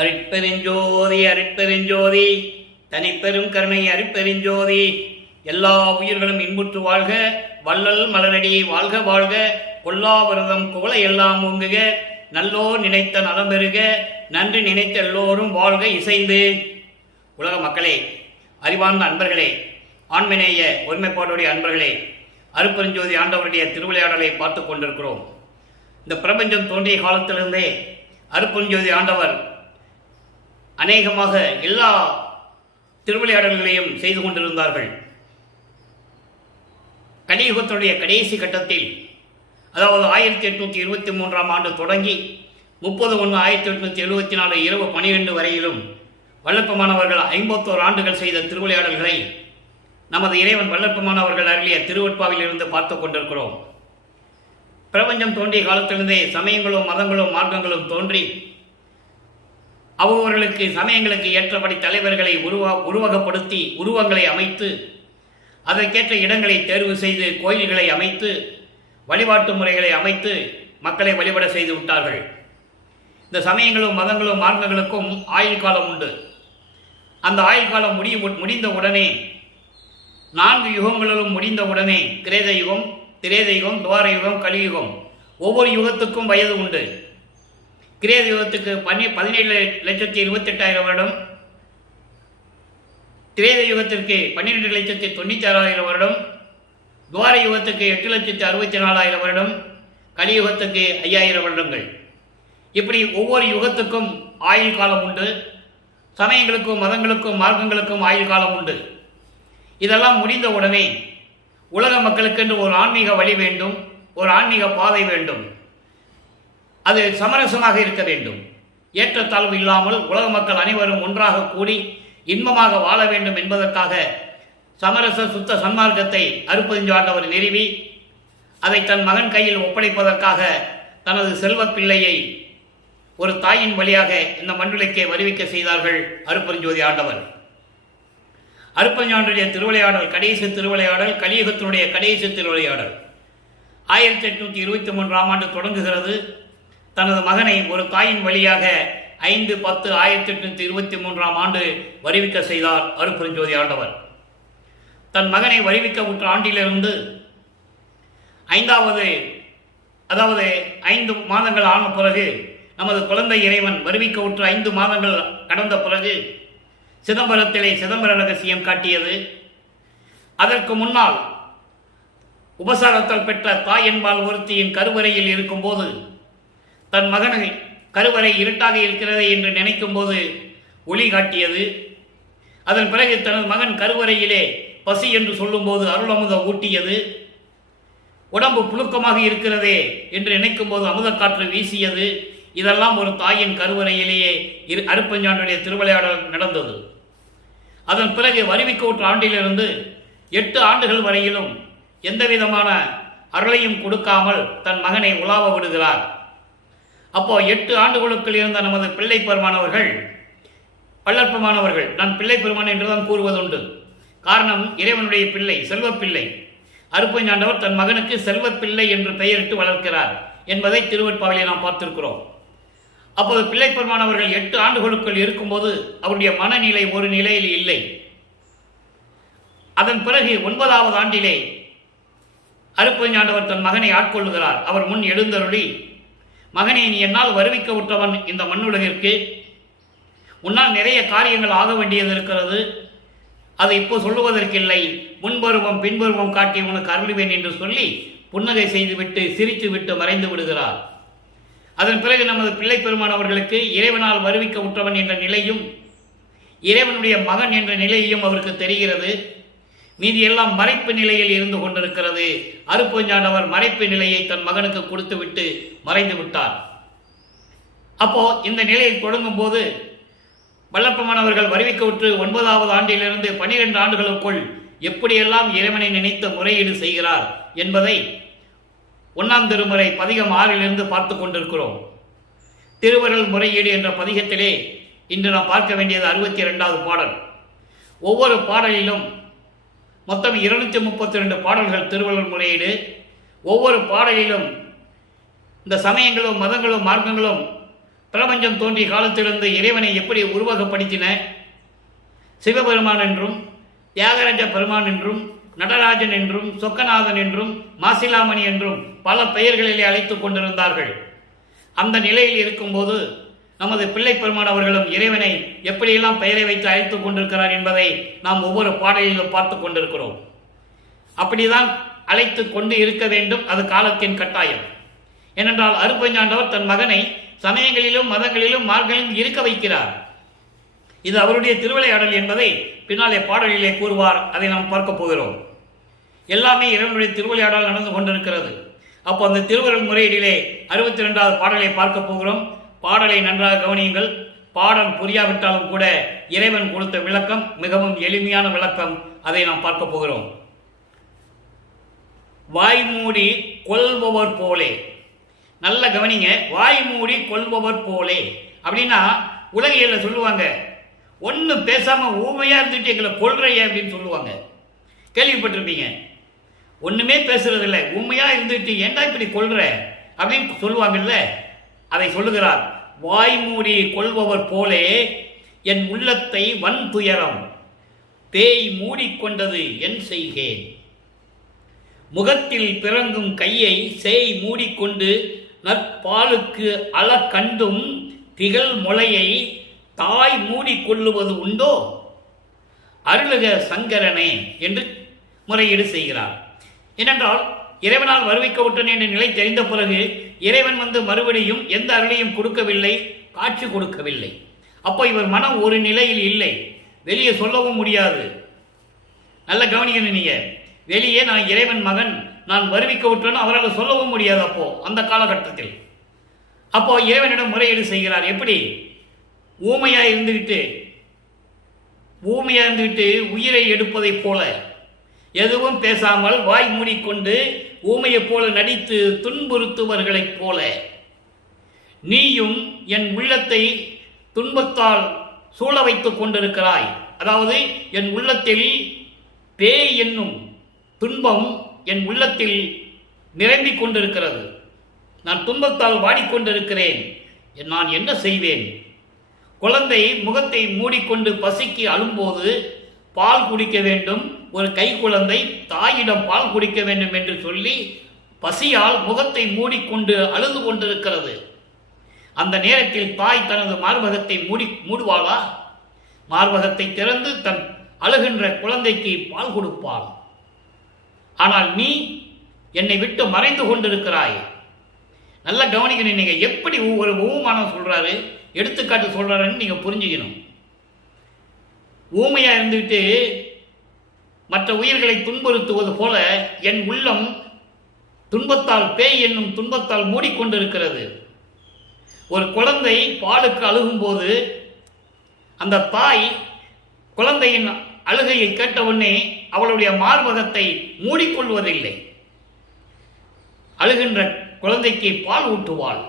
அருட்பெருஞ்சோதி அருட்பெருஞ்சோதி தனிப்பெரும் கருணை அருட்பெருஞ்சோதி. எல்லா உயிர்களும் இன்புற்று வாழ்க, வள்ளல் மலரடி வாழ்க வாழ்க, கொல்லாவிரதம் குவளை எல்லாம் ஓங்குக, நல்லோர் நினைத்த நலம் பெறுக, நன்றி நினைத்த எல்லோரும் வாழ்க இசைந்து. உலக மக்களே, அறிவார்ந்த அன்பர்களே, ஆண்மநேய ஒருமைப்பாடுடைய அன்பர்களே, அருட்பெருஞ்சோதி ஆண்டவருடைய திருவிளையாடலை பார்த்து கொண்டிருக்கிறோம். இந்த பிரபஞ்சம் தோன்றிய காலத்திலிருந்தே அருட்பெருஞ்சோதி ஆண்டவர் அநேகமாக எல்லா திருவிளையாடல்களையும் செய்து கொண்டிருந்தார்கள். கலியுகத்தினுடைய கடைசி கட்டத்தில், அதாவது 1823 ஆண்டு தொடங்கி 30/1/1874 இரவு 12 வரையிலும் வல்லப்பமானவர்கள் 51 ஆண்டுகள் செய்த திருவிளையாடல்களை நமது இறைவன் வல்லப்பமானவர்கள் அருளிய திருவட்பாவில் இருந்து பார்த்து கொண்டிருக்கிறோம். பிரபஞ்சம் தோன்றிய காலத்திலிருந்தே சமயங்களும் மதங்களும் மார்க்கங்களும் தோன்றி அவர்களுக்கு சமயங்களுக்கு ஏற்றபடி தலைவர்களை உருவகப்படுத்தி உருவங்களை அமைத்து அதற்கேற்ற இடங்களை தேர்வு செய்து கோயில்களை அமைத்து வழிபாட்டு முறைகளை அமைத்து மக்களை வழிபட செய்து விட்டார்கள். இந்த சமயங்களும் மதங்களும் மார்க்கங்களுக்கும் ஆயுள் காலம் உண்டு. அந்த ஆயுள் காலம் முடிந்த உடனே 4 யுகங்களிலும் முடிந்த உடனே கிரேத யுகம், திரேத யுகம், துவார யுகம், கலியுகம், ஒவ்வொரு யுகத்துக்கும் வயது உண்டு. கிரேத யுகத்துக்கு 17,28,000 வருடம், திரேத யுகத்திற்கு 12,96,000 வருடம், துவார யுகத்துக்கு 8,64,000 வருடம், கலியுகத்துக்கு 5,000 வருடங்கள். இப்படி ஒவ்வொரு யுகத்துக்கும் ஆயுள் காலம் உண்டு. சமயங்களுக்கும் மதங்களுக்கும் மார்க்கங்களுக்கும் ஆயுள் காலம் உண்டு. இதெல்லாம் முடிந்த உடனே உலக மக்களுக்கென்று ஒரு ஆன்மீக வழி வேண்டும், ஒரு ஆன்மீக பாதை வேண்டும். அது சமரசமாக இருக்க வேண்டும். ஏற்றத்தாழ்வு இல்லாமல் உலக மக்கள் அனைவரும் ஒன்றாக கூடி இன்பமாக வாழ வேண்டும் என்பதற்காக சமரச சுத்த சன்மார்க்கத்தை அருட்பெருஞ்சாண்டவர் நிறுவி அதை தன் மகன் கையில் ஒப்படைப்பதற்காக தனது செல்வ பிள்ளையை ஒரு தாயின் வழியாக இந்த மண்ணுலக்கே வருவிக்க செய்தார்கள் அருட்பெருஞ்சோதி ஆண்டவர். அருட்பெருஞ்சாண்டவருடைய திருவிளையாடல் கடைசி திருவிளையாடல், கலியுகத்தினுடைய கடைசி திருவிளையாடல் 1823 ஆண்டு தொடங்குகிறது. தனது மகனை ஒரு தாயின் வழியாக 5/10/1823 ஆண்டு வருவிக்க செய்தார் அருட்பெருஞ்சோதி ஆண்டவர். தன் மகனை வருவிக்க உற்ற ஆண்டிலிருந்து 5 மாதங்கள் ஆன பிறகு, நமது குழந்தை இறைவன் வருவிக்க உற்ற 5 மாதங்கள் கடந்த பிறகு சிதம்பரத்திலே சிதம்பர ரகசியம் காட்டியது. அதற்கு முன்னால் உபசாரத்தால் பெற்ற தாய் என்பால் ஒருத்தியின் கருவறையில் இருக்கும்போது தன் மகனை கருவறை இருட்டாக இருக்கிறது என்று நினைக்கும் போது ஒளி காட்டியது. அதன் பிறகு தனது மகன் கருவறையிலே பசி என்று சொல்லும்போது அருளமுத ஊட்டியது. உடம்பு புழுக்கமாக இருக்கிறதே என்று நினைக்கும் போது அமுத காற்று வீசியது. இதெல்லாம் ஒரு தாயின் கருவறையிலேயே அருட்பெருஞ்சாண்டவருடைய திருவிளையாடல் நடந்தது. அதன் பிறகு வருவிக்க உற்ற ஆண்டிலிருந்து 8 ஆண்டுகள் வரையிலும் எந்த விதமான அருளையும் கொடுக்காமல் தன் மகனை உலாவ விடுகிறார். அப்போ 8 ஆண்டுகளுக்குள் இருந்த நமது பிள்ளை பெருமானவர்கள், வள்ளற்பமானவர்கள், நான் பிள்ளை பெருமான் என்றுதான் கூறுவதுண்டு. காரணம், இறைவனுடைய பிள்ளை, செல்வப்பிள்ளை. அருட்பெருஞ்சாண்டவர் தன் மகனுக்கு செல்வப்பிள்ளை என்று பெயரிட்டு வளர்க்கிறார் என்பதை திருவட்பாவிலே நாம் பார்த்திருக்கிறோம். அப்போது பிள்ளை பெருமானவர்கள் 8 ஆண்டுகளுக்குள் இருக்கும்போது அவருடைய மனநிலை ஒரு நிலையில் இல்லை. அதன் பிறகு 9வது ஆண்டிலே அருட்பெருஞ்சாண்டவர் தன் மகனை ஆட்கொள்ளுகிறார். அவர் முன் எழுந்தருளி, மகனே, நீ என்னால் வருவிக்க உற்றவன் இந்த மண்ணுலகிற்கு. உன்னால் நிறைய காரியங்கள் ஆக வேண்டியது இருக்கிறது. அதை இப்போ சொல்லுவதற்கில்லை. முன்பருவம் பின்பருவம் காட்டி உனக்கு அருள்வேன் என்று சொல்லி புன்னகை செய்துவிட்டு சிரித்து விட்டு மறைந்து விடுகிறார். அதன் பிறகு நமது பிள்ளை பெருமானவர்களுக்கு இறைவனால் வருவிக்க உற்றவன் என்ற நிலையும் இறைவனுடைய மகன் என்ற நிலையும் அவருக்கு தெரிகிறது. மீதி எல்லாம் மறைப்பு நிலையில் இருந்து கொண்டிருக்கிறது. அருட்பெருஞ்சாண்டவர் மறைப்பு நிலையை தன் மகனுக்கு கொடுத்து விட்டு மறைந்து விட்டார். அப்போ இந்த நிலையில் தொடங்கும் போது வல்லப்பமானவர்கள் வருவிக்க உற்று 9வது ஆண்டிலிருந்து 12 ஆண்டுகளுக்குள் எப்படியெல்லாம் இறைவனை நினைத்து முறையீடு செய்கிறார் என்பதை 1ஆம் திருமுறை பதிகம் 6 பார்த்து கொண்டிருக்கிறோம். திருவருள் முறையீடு என்ற பதிகத்திலே இன்று நாம் பார்க்க வேண்டியது 62வது பாடல். ஒவ்வொரு பாடலிலும் மொத்தம் 232 பாடல்கள் திருவள்ளுவர் முறையீடு. ஒவ்வொரு பாடலிலும் இந்த சமயங்களும் மதங்களும் மார்க்கங்களும் பிரபஞ்சம் தோன்றிய காலத்திலிருந்து இறைவனை எப்படி உருவகப்படுத்தின? சிவபெருமான் என்றும், தியாகராஜ பெருமான் என்றும், நடராஜன் என்றும், சொக்கநாதன் என்றும், மாசிலாமணி என்றும் பல பெயர்களிலே அழைத்துக் கொண்டிருந்தார்கள். அந்த நிலையில் இருக்கும்போது நமது பிள்ளை பெருமான் அவர்களும் இறைவனை எப்படியெல்லாம் பெயரை வைத்து அழைத்துக் கொண்டிருக்கிறார் என்பதை நாம் ஒவ்வொரு பாடலிலும் பார்த்து கொண்டிருக்கிறோம். அப்படிதான் அழைத்து கொண்டு இருக்க வேண்டும், அது காலத்தின் கட்டாயம். ஏனென்றால் அருட்பெருஞ்சாண்டவர் தன் மகனை சமயங்களிலும் மதங்களிலும் மார்களிலும் இருக்க வைக்கிறார். இது அவருடைய திருவிளையாடல் என்பதை பின்னாலே பாடலிலே கூறுவார். அதை நாம் பார்க்க போகிறோம். எல்லாமே இறைவனுடைய திருவிளையாடல் நடந்து கொண்டிருக்கிறது. அப்போ அந்த திருவருள் முறையீடிலே 62வது பாடலை பார்க்க போகிறோம். பாடலை நன்றாக கவனியுங்கள். பாடல் புரியாவிட்டாலும் கூட இறைவன் கொடுத்த விளக்கம் மிகவும் எளிமையான விளக்கம். அதை நாம் பார்க்க போகிறோம். வாய்மூடி கொள்பவர் போலே. நல்ல கவனிங்க. வாய் மூடி கொள்பவர் போலே அப்படின்னா உலகியல்ல சொல்லுவாங்க, ஒன்றும் பேசாம ஊமையா இருந்துட்டு எங்களை கொள்றைய அப்படின்னு சொல்லுவாங்க. கேள்விப்பட்டிருப்பீங்க. ஒண்ணுமே பேசுறது இல்லை, ஊமையா இருந்துட்டு ஏண்டா இப்படி கொள்ற அப்படின்னு சொல்லுவாங்கல்ல. அதை சொல்லுகிறார். வாய் மூடி கொள்பவர் போலே என் உள்ளத்தை வன் துயரம் பேய் மூடிக்கொண்டது என் செய்கேன். முகத்தில் பிறங்கும் கையை சேய் மூடிக்கொண்டு நற்பாலுக்கு அள கண்டும் திகழ் முளையை தாய் மூடிக்கொள்ளுவது உண்டோ? அருளுக சங்கரனே என்று முறையீடு செய்கிறார். ஏனென்றால் இறைவனால் வருவிக்கப்பட்டன என்ற நிலை தெரிந்த பிறகு இறைவன் வந்து மறுபடியும் எந்த அருளையும் கொடுக்கவில்லை, காட்சி கொடுக்கவில்லை. அப்போ இவர் மனம் ஒரு நிலையில் இல்லை, வெளியே சொல்லவும் முடியாது. நல்ல கவனிக்கணும் நீங்க. வெளியே நான் இறைவன் மகன், நான் வருவிக்க விட்டேன்னு அவரால் சொல்லவும் முடியாது. அப்போ அந்த காலகட்டத்தில் அப்போ இறைவனிடம் முறையீடு செய்கிறார். எப்படி? ஊமையா இருந்துவிட்டு உயிரை எடுப்பதை போல, எதுவும் பேசாமல் வாய் மூடிக்கொண்டு ஊமையைப் போல நடித்து துன்புறுத்துவர்களைப் போல நீயும் என் உள்ளத்தை துன்பத்தால் சூழ வைத்துக் கொண்டிருக்கிறாய். அதாவது என் உள்ளத்தில் பேய் என்னும் துன்பம் என் உள்ளத்தில் நிரம்பிக் கொண்டிருக்கிறது. நான் துன்பத்தால் வாடிக்கொண்டிருக்கிறேன். நான் என்ன செய்வேன்? குழந்தை முகத்தை மூடிக்கொண்டு பசிக்கு அழும்போது பால் குடிக்க வேண்டும், ஒரு கை குழந்தை தாயிடம் பால் குடிக்க வேண்டும் என்று சொல்லி பசியால் முகத்தை மூடிக்கொண்டு அழுது கொண்டிருக்கிறது. அந்த நேரத்தில் தாய் தனது மார்பகத்தை மூடுவாளா? மார்பகத்தை திறந்து தன் அழுகின்ற குழந்தைக்கு பால் கொடுப்பாள். ஆனால் நீ என்னை விட்டு மறைந்து கொண்டிருக்கிறாய். நல்லா கவனிக்கணும். நீங்க எப்படி ஒரு ஊமானம் சொல்றாரு, எடுத்துக்காட்டு சொல்றாருன்னு நீங்க புரிஞ்சுக்கணும். ஊமையா இருந்துவிட்டு மற்ற உயிர்களை துன்புறுத்துவது போல என் உள்ளம் துன்பத்தால், பேய் என்னும் துன்பத்தால் மூடிக்கொண்டிருக்கிறது. ஒரு குழந்தை பாலுக்கு அழுகும்போது அந்த தாய் குழந்தையின் அழுகையை கேட்டவுடனே அவளுடைய மார்பகத்தை மூடிக்கொள்வதில்லை. அழுகின்ற குழந்தைக்கு பால் ஊட்டுவாள்,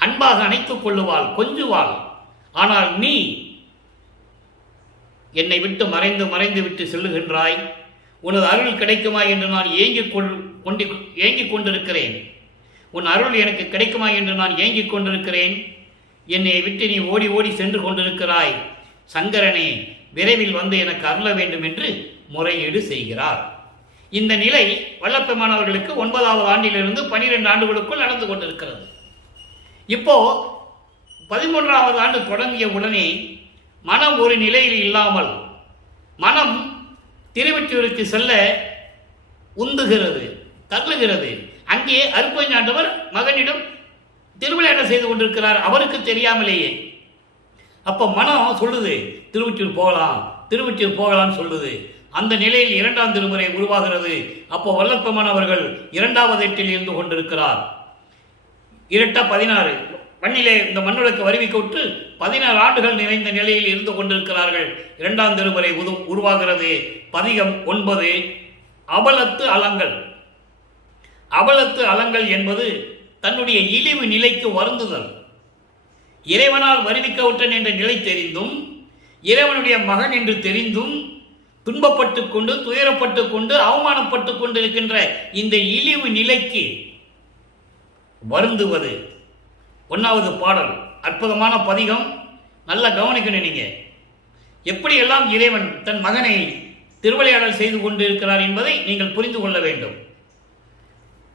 அன்பாக அணைத்துக் கொள்ளுவாள், கொஞ்சுவாள். ஆனால் நீ என்னை விட்டு மறைந்து விட்டு செல்லுகின்றாய். உனது அருள் கிடைக்குமா என்று நான் ஏங்கிக் கொண்டிருக்கிறேன். உன் அருள் எனக்கு கிடைக்குமா என்று நான் ஏங்கிக் கொண்டிருக்கிறேன். என்னை விட்டு நீ ஓடி ஓடி சென்று கொண்டிருக்கிறாய். சங்கரனே, விரைவில் வந்து எனக்கு அருள வேண்டும் என்று முறையீடு செய்கிறார். இந்த நிலை வல்லப்பெருமானவர்களுக்கு 9வது ஆண்டிலிருந்து 12 ஆண்டுகளுக்குள் நடந்து கொண்டிருக்கிறது. இப்போ 13வது ஆண்டு தொடங்கிய உடனே மனம் ஒரு நிலையில் இல்லாமல் மனம் திருவெற்றியூருக்கு செல்ல உந்துகிறது, தள்ளுகிறது. அங்கே அருட்பெருஞ்சாண்டவர் மகனிடம் திருவிளையாடல் செய்து கொண்டிருக்கிறார், அவருக்கு தெரியாமலேயே. அப்ப மனம் சொல்லுது திருவெற்றியூர் போகலாம் சொல்லுது. அந்த நிலையில் 2ஆம் திருமுறை உருவாகிறது. அப்போ வல்லப்பெருமான் அவர்கள் 2வது எட்டில் இருந்து கொண்டிருக்கிறார். 16 மண்ணிலே இந்த மண்ணுலக்கு வருவிக்க விட்டு 16 ஆண்டுகள் நிறைந்த நிலையில் இருந்து கொண்டிருக்கிறார்கள். 2ஆம் திருமுறை உருவாகிறது. பதிகம் 9 அபலத்து அலங்கள். அபலத்து அலங்கள் என்பது தன்னுடைய இழிவு நிலைக்கு வருந்துதல். இறைவனால் வருவிக்கவுட்டன் என்ற நிலை தெரிந்தும், இறைவனுடைய மகன் என்று தெரிந்தும் துன்பப்பட்டு கொண்டு, துயரப்பட்டு கொண்டு, அவமானப்பட்டு கொண்டிருக்கின்ற இந்த இழிவு நிலைக்கு வருந்துவது. 1வது பாடல் அற்புதமான பதிகம். நல்லா கவனிக்கணும். நீங்கள் எப்படியெல்லாம் இறைவன் தன் மகனை திருவிளையாடல் செய்து கொண்டிருக்கிறார் என்பதை நீங்கள் புரிந்து கொள்ள வேண்டும்.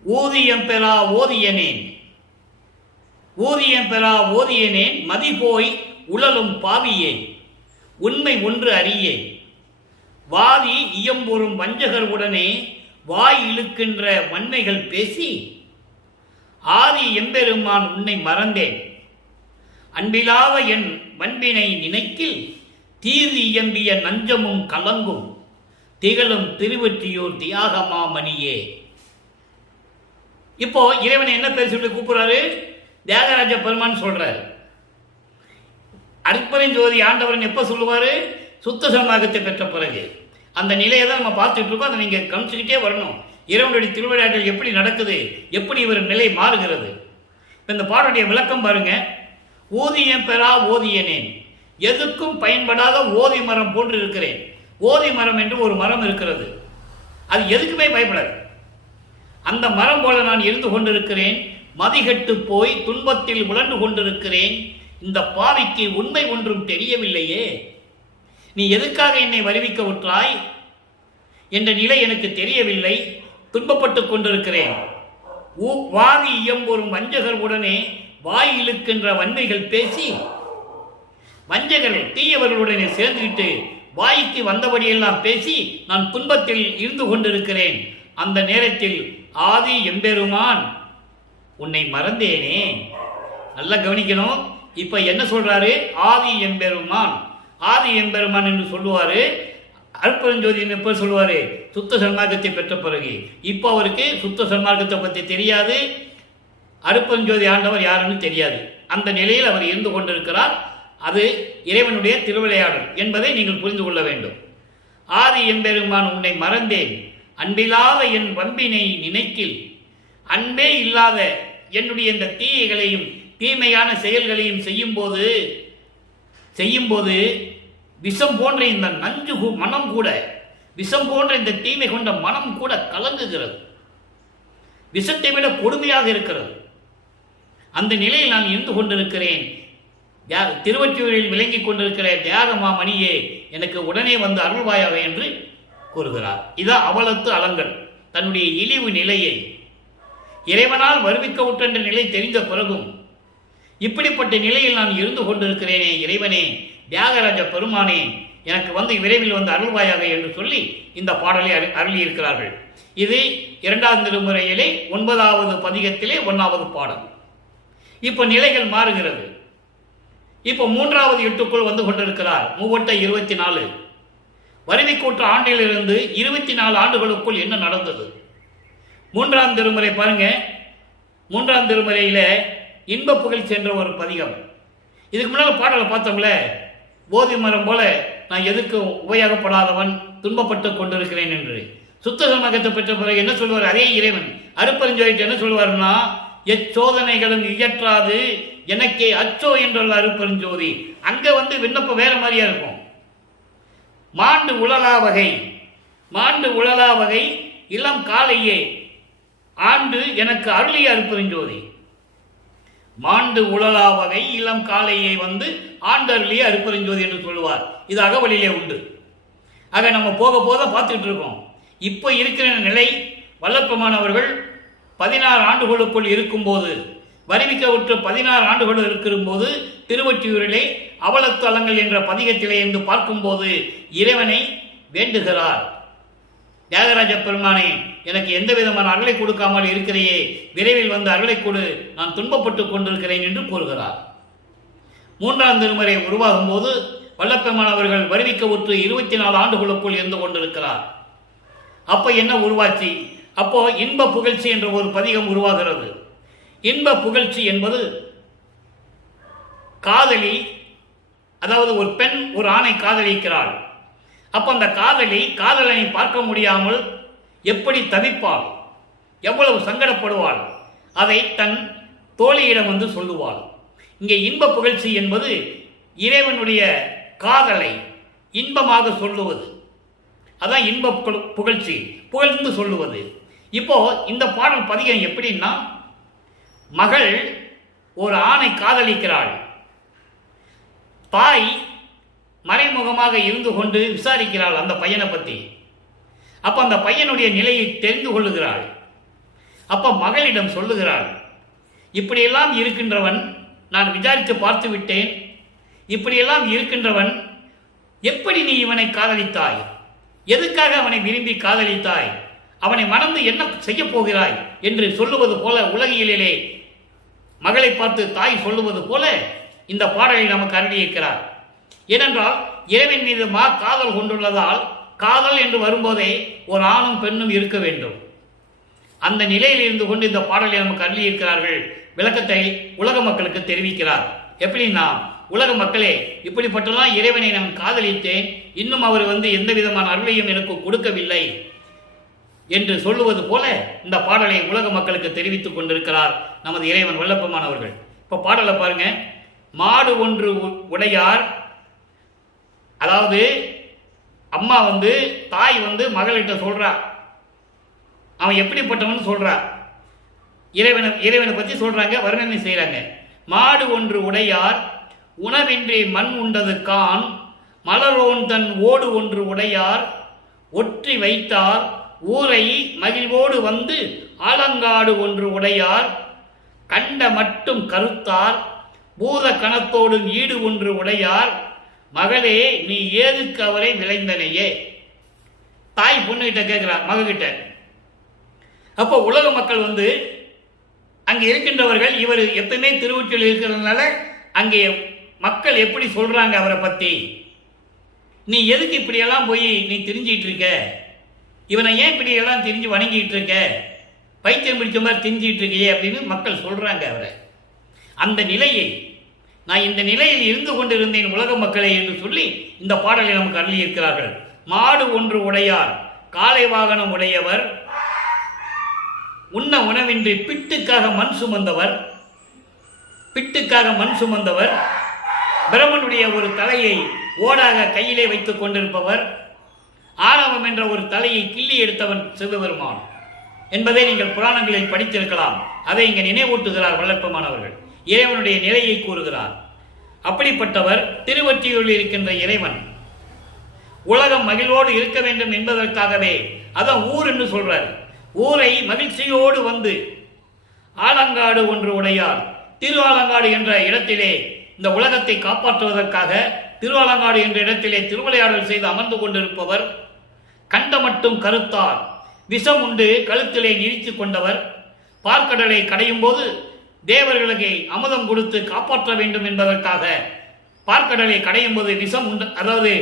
ஊதியம் பெறா ஓதியனேன், ஊதியம் பெறா ஓதியனேன், மதி போய் உழலும் பாவியே, உண்மை ஒன்று அறியே, வாதி இயம்பொறும் வஞ்சகர் உடனே வாய் இழுக்கின்ற வன்மைகள் பேசி, ஆதி எம்பெருமான் உன்னை மறந்தேன், அன்பிலாத என் வன்பினை நினைக்கில், தீதி இயம்பிய நஞ்சமும் கலங்கும், திகழும் திருவொற்றியூர் தியாகமாமணியே. இப்போ இறைவனை என்ன பேர் சொல்லி கூப்பிடுறாரு? தியாகராஜ பெருமான் சொல்றாரு. அருட்பெருஞ்சோதி ஆண்டவரன் எப்ப சொல்லுவாரு? சுத்த சன்மார்க்கத்தை பெற்ற பிறகு. அந்த நிலையை தான் நம்ம பார்த்துட்டு இருக்கோம். அதை நீங்க கவனிச்சுக்கிட்டே வரணும். இறைவனுடைய திருவிளையாடல் எப்படி நடக்குது, எப்படி இவர் நிலை மாறுகிறது. இந்த பாடலுடைய விளக்கம் பாருங்க. ஊதியம் பெறா ஓதியனேன், எதுக்கும் பயன்படாத ஓதி மரம் போன்று இருக்கிறேன். ஓதி மரம் என்று ஒரு மரம் இருக்கிறது, அது எதுக்குமே பயப்படாது. அந்த மரம் போல நான் இருந்து கொண்டிருக்கிறேன். மதிகட்டு போய் துன்பத்தில் உழண்டு கொண்டிருக்கிறேன். இந்த பாவிக்கு உண்மை ஒன்றும் தெரியவில்லையே. நீ எதுக்காக என்னை வருவிக்க விட்டாய் என்ற நிலை எனக்கு தெரியவில்லை. துன்பப்பட்டு கொண்டிருக்கிறேன். வாதி இயம்பொறும் வஞ்சகர் உடனே வாய் இழுக்கின்ற வன்மைகள் பேசி, வஞ்சகர் தீயவர்களுடனே சேர்ந்துவிட்டு வாய்க்கு வந்தபடியெல்லாம் பேசி நான் துன்பத்தில் இருந்து கொண்டிருக்கிறேன். அந்த நேரத்தில் ஆதி எம்பெருமான் உன்னை மறந்தேனே. நல்லா கவனிக்கணும். இப்ப என்ன சொல்றாரு? ஆதி எம்பெருமான், ஆதி எம்பெருமான் என்று சொல்லுவாரு. அருட்பெருஞ்சோதி எப்ப சொல்லுவாரு? சுத்த சன்மார்க்கத்தை பெற்ற பிறகு. இப்போ அவருக்கு சுத்த சன்மார்க்கத்தை பற்றி தெரியாது, அருட்பெருஞ்சோதி ஆண்டவர் யாருன்னு தெரியாது. அந்த நிலையில் அவர் இருந்து கொண்டிருக்கிறார். அது இறைவனுடைய திருவிளையாடல் என்பதை நீங்கள் புரிந்து கொள்ள வேண்டும். ஆதி எம்பெருமான் உன்னை மறந்தேன், அன்பில்லாத என் வம்பினை நினைக்கில், அன்பே இல்லாத என்னுடைய இந்த தீயைகளையும் தீமையான செயல்களையும் செய்யும்போது விஷம் போன்ற இந்த நஞ்சு மனம் கூட, விஷம் போன்ற இந்த தீமை கொண்ட மனம் கூட கலங்குகிறது. விஷத்தை விட கொடுமையாக இருக்கிறது. அந்த நிலையில் நான் இருந்து கொண்டிருக்கிறேன். திருவொற்றியூரில் விளங்கி கொண்டிருக்கிற தியாகமாமணியே, எனக்கு உடனே வந்து அருள்வாயாக என்று கூறுகிறார். இதான் அவலத்து அலங்கல். தன்னுடைய இழிவு நிலையை இறைவனால் வருவிக்க விட்ட நிலை தெரிந்த பிறகும் இப்படிப்பட்ட நிலையில் நான் இருந்து கொண்டிருக்கிறேனே இறைவனே, தியாகராஜ பெருமானே, எனக்கு வந்து விரைவில் வந்து அருள்வாயாக என்று சொல்லி இந்த பாடலை அருளியிருக்கிறார்கள். இது 2ஆம் திருமுறையிலே 9வது பதிகத்திலே 1வது பாடல். இப்போ நிலைகள் மாறுகிறது. இப்போ 3வது எட்டுக்குள் வந்து கொண்டிருக்கிறார். 3 வருவிக்கூற்ற ஆண்டிலிருந்து 24 ஆண்டுகளுக்குள் என்ன நடந்தது? 3ஆம் திருமுறை பாருங்க. 3ஆம் திருமுறையில இன்ப புகழ் சென்ற ஒரு பதிகம். இதுக்கு முன்னால் பாடலை பார்த்தோம்ல, போதி மரம் போல நான் எதுக்கு உபயோகப்படாதவன், துன்பப்பட்டு கொண்டிருக்கிறேன் என்று. சுத்த சமூகத்தை பெற்ற பிறகு என்ன சொல்வார்? அதே இறைவன் அருட்பெருஞ்சோதிட்டு என்ன சொல்வார்னா, எச்சோதனைகளும் இயற்றாது எனக்கே அச்சோ என்றுள்ள அருட்பெருஞ்சோதி. அங்க வந்து விண்ணப்பம் வேற மாதிரியா இருக்கும். மாண்டு உழலா வகை இளம் காலையே ஆண்டு எனக்கு அருளிய அருட்பெருஞ்சோதி. மாண்டு உழலா வகை இளம் காலையை வந்து ஆண்டு அருளிய அருட்பெருஞ்சோதி என்று சொல்லுவார். இது அகவலிலே உண்டு. ஆக நம்ம போக பார்த்துக்கிட்டு இருக்கோம். இப்போ இருக்கிற நிலை, வல்லப்பெருமான் அவர்கள் 16 ஆண்டுகளுக்குள் இருக்கும்போது, வருவிக்க விட்டு 16 ஆண்டுகள் இருக்கும்போது திருவொற்றியூரிலே அவலத்து அலங்கல் என்ற பதிகத்திலே என்று பார்க்கும்போது இறைவனை வேண்டுகிறார். தியாகராஜ பெருமானே, எனக்கு எந்த விதமான அருளை கொடுக்காமல் இருக்கிறையே, விரைவில் வந்து அருளை கொடு, நான் துன்பப்பட்டு கொண்டிருக்கிறேன் என்று கூறுகிறார். 3ஆம் திருமுறை உருவாகும் போது வல்லப்பெருமான் அவர்கள் வருவிக்க விட்டு 24 ஆண்டுகளுக்குள் இருந்து கொண்டிருக்கிறார். அப்ப என்ன உருவாச்சு? அப்போ இன்ப புகழ்ச்சி என்ற ஒரு பதிகம் உருவாகிறது. இன்ப புகழ்ச்சி என்பது காதலி, அதாவது ஒரு பெண் ஒரு ஆணை காதலிக்கிறாள். அப்ப அந்த காதலனை பார்க்க முடியாமல் எப்படி தவிப்பாள், எவ்வளவு சங்கடப்படுவாள், அதை தன் தோழியிடம் வந்து சொல்லுவாள். இங்கே இன்ப புகழ்ச்சி என்பது இறைவனுடைய காதலை இன்பமாக சொல்லுவது. அதான் இன்ப புகழ்ச்சி, புகழ்ந்து சொல்லுவது. இப்போ இந்த பாடல் பதிகம் எப்படின்னா, மகள் ஒரு ஆணை காதலிக்கிறாள். தாய் மறைமுகமாக இருந்து கொண்டு விசாரிக்கிறாள் அந்த பையனை பற்றி. அப்ப அந்த பையனுடைய நிலையை தெரிந்து கொள்ளுகிறாள். அப்ப மகளிடம் சொல்லுகிறாள், இப்படியெல்லாம் இருக்கின்றவன் நான் விசாரித்து பார்த்து விட்டேன். இப்படியெல்லாம் இருக்கின்றவன் எப்படி நீ இவனை காதலித்தாய்? எதுக்காக அவனை விரும்பி காதலித்தாய்? அவனை மணந்து என்ன செய்ய போகிறாய் என்று சொல்லுவது போல, உலகியலிலே மகளை பார்த்து தாய் சொல்லுவது போல இந்த பாடலை நமக்கு அருளியிருக்கிறார். ஏனென்றால் இறைவன் மீது காதல் கொண்டுள்ளதால், காதல் என்று வரும்போதே ஒரு ஆணும் பெண்ணும் இருக்க வேண்டும். அந்த நிலையில் இருந்து கொண்டு இந்த பாடலை நமக்கு அருளியிருக்கிறார்கள். விளக்கத்தை உலக மக்களுக்கு தெரிவிக்கிறார். எப்படின்னா, உலக மக்களே, இப்படிப்பட்டலாம் இறைவனை நான் காதலித்தேன், இன்னும் அவர் எந்த விதமான அருளையும் எனக்கு கொடுக்கவில்லை என்று சொல்லுவது போல இந்த பாடலை உலக மக்களுக்கு தெரிவித்துக் கொண்டிருக்கிறார் நமது இறைவன் வல்லப்பமானவர்கள். இப்போ பாடலை பாருங்க. மாடு ஒன்று உடையார், அதாவது அம்மா தாய் மகளிட்ட சொல்றா, அவன் எப்படிப்பட்டவன் சொல்றா, இறைவனை பற்றி சொல்றாங்க, வர்ணனை செய்யறாங்க. மாடு ஒன்று உடையார் உணவின்றி மண் உண்டது கான், மலரோன் தன் ஓடு ஒன்று உடையார் ஒற்றி வைத்தார் ஊரை மகிழ்வோடு ஆலங்காடு ஒன்று உடையார் கண்ட மட்டும் கருத்தார் பூத கணத்தோடும் ஈடு ஒன்று உடையார் மகளே நீ ஏதுக்கு அவரை விளைந்தனையே. தாய் பொண்ணுகிட்ட கேட்கிறார், மககிட்ட. அப்போ உலக மக்கள் அங்கே இருக்கின்றவர்கள், இவர் எப்பவுமே திருவொற்றியில் இருக்கிறதுனால அங்கே மக்கள் எப்படி சொல்றாங்க அவரை பத்தி, நீ எதுக்கு இப்படியெல்லாம் போய் நீ தெரிஞ்சிட்டு இருக்க, இவனை ஏன் இப்படியெல்லாம் தெரிஞ்சு வணங்கிட்டு இருக்க, பைத்தியம் பிடிச்ச மாதிரி தெரிஞ்சிட்டு இருக்கையே அப்படின்னு மக்கள் சொல்றாங்க அவரை. அந்த நிலையை, நான் இந்த நிலையில் இருந்து கொண்டிருந்தேன் உலக மக்களே என்று சொல்லி இந்த பாடலை நமக்கு அருளியிருக்கிறார்கள். மாடு ஒன்று உடையார், காளை வாகனம் உடையவர், உண்ண உணவின்றி பிட்டுக்காக மண் சுமந்தவர், பிரம்மனுடைய ஒரு தலையை ஓடாக கையிலே வைத்துக் கொண்டிருப்பவர், ஆணவம் என்ற ஒரு தலையை கிள்ளி எடுத்தவன் சிவபெருமான் என்பதை நீங்கள் புராணங்களில் படித்திருக்கலாம். அதை இங்கே நினைவூட்டுகிறார் வல்லப்பமானவர்கள். இறைவனுடைய நிலையை கூறுகிறார். அப்படிப்பட்டவர் திருவொற்றியூரில் இருக்கின்ற இறைவன் உலகம் மகிழ்வோடு இருக்க வேண்டும் என்பதற்காகவே அதான் ஊர் என்று சொல்றார். ஊரை மகிழ்ச்சியோடு ஆலங்காடு ஒன்று உடையார், திரு ஆலங்காடு என்ற இடத்திலே இந்த உலகத்தை காப்பாற்றுவதற்காக திருவாலங்காடு என்ற இடத்திலே திருவிளையாடல் செய்து அமர்ந்து கொண்டிருப்பவர், கண்ட மட்டும் கருத்தார், விஷம் உண்டு கழுத்திலே நிறுத்திக் கொண்டவர், பார்க்கடலை கடையும் போது தேவர்களுக்கு அமுதம் கொடுத்து காப்பாற்ற வேண்டும் என்பதற்காக பார்க்கடலை கடையும் போது விஷம் அதாவது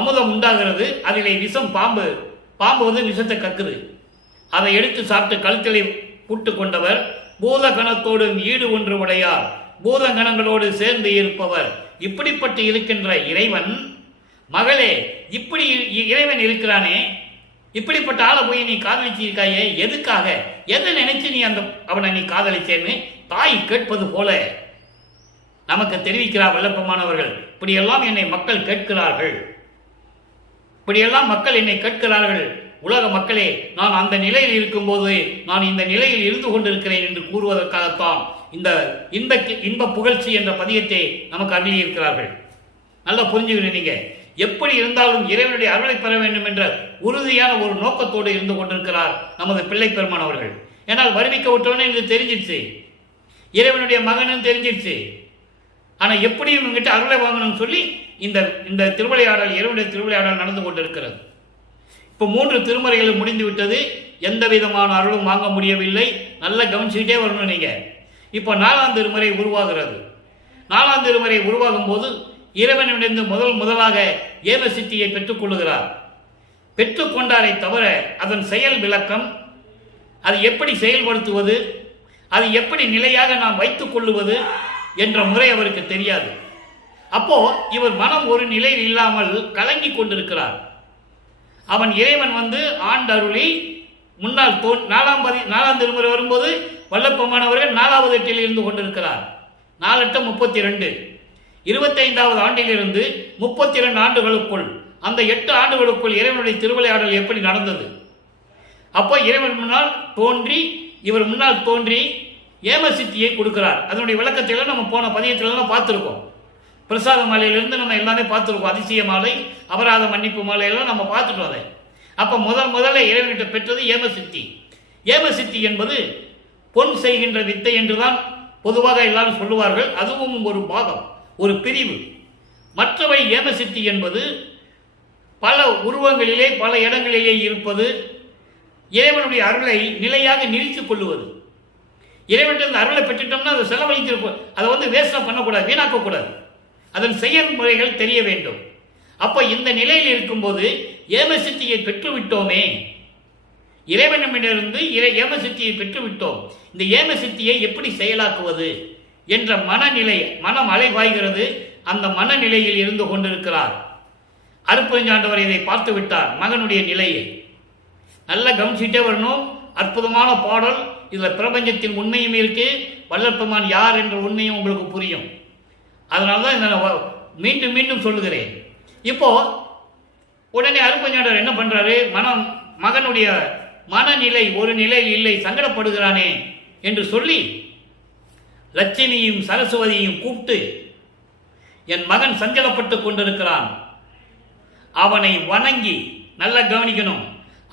அமுதம் உண்டாகிறது, அதிலே விஷம் பாம்பு விஷத்தை கக்குது, அதை எடுத்து சாப்பிட்டு கழுத்திலே புட்டு கொண்டவர், பூத கணத்தோடும் ஈடு ஒன்று உடையார், பூத கணங்களோடு சேர்ந்து இருப்பவர். இப்படிப்பட்டு இருக்கின்ற இறைவன், மகளே இப்படி இறைவன் இருக்கிறானே, இப்படிப்பட்ட ஆளை போய் நீ காதலிச்சிருக்காயே, எதுக்காக, எதை நினைச்சு நீ அவனை நீ காதலிச்சேன்னு தாய் கேட்பது போல நமக்கு தெரிவிக்கிறார் வல்லப்பமானவர்கள். இப்படியெல்லாம் என்னை மக்கள் கேட்கிறார்கள், இப்படியெல்லாம் மக்கள் என்னை கேட்கிறார்கள். உலக மக்களே, நான் அந்த நிலையில் இருக்கும்போது நான் இந்த நிலையில் இருந்து கொண்டிருக்கிறேன் என்று கூறுவதற்காகத்தான் இந்த இன்ப புகழ்ச்சி என்ற பதியத்தை நமக்கு அருளியிருக்கிறார்கள். நல்லா புரிஞ்சுக்கணும். நீங்க எப்படி இருந்தாலும் இறைவனுடைய அருளை பெற வேண்டும் என்ற உறுதியான ஒரு நோக்கத்தோடு இருந்து கொண்டிருக்கிறார் நமது பிள்ளை பெருமான் அவர்கள். ஏன்னால் வருவிக்க விட்டவனே இது தெரிஞ்சிடுச்சு, இறைவனுடைய மகனும் தெரிஞ்சிடுச்சு. ஆனா எப்படியும் இவங்கிட்ட அருளை வாங்கணும்னு சொல்லி இந்த திருவிளையாடல், இறைவனுடைய திருவிளையாடல் நடந்து கொண்டிருக்கிறது. இப்போ 3 திருமுறைகளும் முடிந்து விட்டது, எந்த விதமான அருளும் வாங்க முடியவில்லை. நல்லா கவனிச்சுக்கிட்டே வரணும் நீங்க. இப்போ 4ஆம் திருமுறை உருவாகிறது. 4ஆம் திருமுறை உருவாகும் போது இறைவனிடந்து முதலாக ஏவ சித்தியை பெற்றுக்கொள்ளுகிறார். பெற்றுக்கொண்டாரை தவிர அதன் செயல் விளக்கம், அது எப்படி செயல்படுத்துவது, அது எப்படி நிலையாக நாம் வைத்துக் கொள்ளுவது என்ற முறை அவருக்கு தெரியாது. அப்போ இவர் மனம் ஒரு நிலையில் இல்லாமல் கலங்கி கொண்டிருக்கிறார். அவன் இறைவன் ஆண்டருளி முன்னால் 4ஆம் திருமுறை வரும்போது வல்லப்பமானவர்கள் 4வது எட்டில் இருந்து கொண்டிருக்கிறார். 4 8 32 25வது ஆண்டிலிருந்து 32 ஆண்டுகளுக்குள், அந்த 8 ஆண்டுகளுக்குள் இறைவனுடைய திருவிளையாடல் எப்படி நடந்தது. அப்போ இறைவன் முன்னால் தோன்றி, இவர் முன்னால் தோன்றி ஏமசித்தியை கொடுக்கிறார். அதனுடைய விளக்கத்தையெல்லாம் நம்ம போன பதியத்திலலாம் பார்த்துருக்கோம். பிரசாத மாலையிலிருந்து நம்ம எல்லாமே பார்த்துருக்கோம். அதிசய மாலை, அபராத மன்னிப்பு மாலையெல்லாம் நம்ம பார்த்துட்டோம். அதை அப்போ முதல்ல இறைவன்கிட்ட பெற்றது ஏமசித்தி. ஏமசித்தி என்பது பொன் செய்கின்ற வித்தை என்றுதான் பொதுவாக எல்லாரும் சொல்லுவார்கள். அதுவும் ஒரு பாகம், ஒரு பிரிவு. மற்றவை ஏமசித்தி என்பது பல உருவங்களிலே பல இடங்களிலே இருப்பது, இறைவனுடைய அருளை நிலையாக நிறுத்திக் கொள்ளுவது. இறைவன் அருளை பெற்றுட்டோம்னா அதை செலவழித்திருப்போம், அதை வேஸ்டாக பண்ணக்கூடாது, வீணாக்கக்கூடாது. அதன் செயல்முறைகள் தெரிய வேண்டும். அப்போ இந்த நிலையில் இருக்கும்போது ஏமசித்தியை பெற்றுவிட்டோமே, இறைவனிடமிருந்து ஏமசித்தியை பெற்றுவிட்டோம், இந்த ஏமசித்தியை எப்படி செயலாக்குவது என்ற மனநிலை, மனம் அலைபாய்கிறது. அந்த மனநிலையில் இருந்து கொண்டிருக்கிறார். அருட்பெருஞ்சாண்டவர் இதை பார்த்து விட்டார். மகனுடைய நிலையை நல்லா கவனிச்சுட்டே வரணும். அற்புதமான பாடல். இதில் பிரபஞ்சத்தின் உண்மையும் இருக்கு, வள்ளற்பெருமான் யார் என்ற உண்மையும் உங்களுக்கு புரியும். அதனால தான் இந்த மீண்டும் மீண்டும் சொல்லுகிறேன். இப்போ உடனே அருட்பெருஞ்சாண்டவர் என்ன பண்றாரு? மகனுடைய மனநிலை ஒரு நிலையில் இல்லை, சங்கடப்படுகிறானே என்று சொல்லி லட்சுமியும் சரஸ்வதியையும் கூப்பிட்டு, என் மகன் சஞ்சலப்பட்டு கொண்டிருக்கிறான், அவனை வணங்கி, நல்ல கவனிக்கணும்,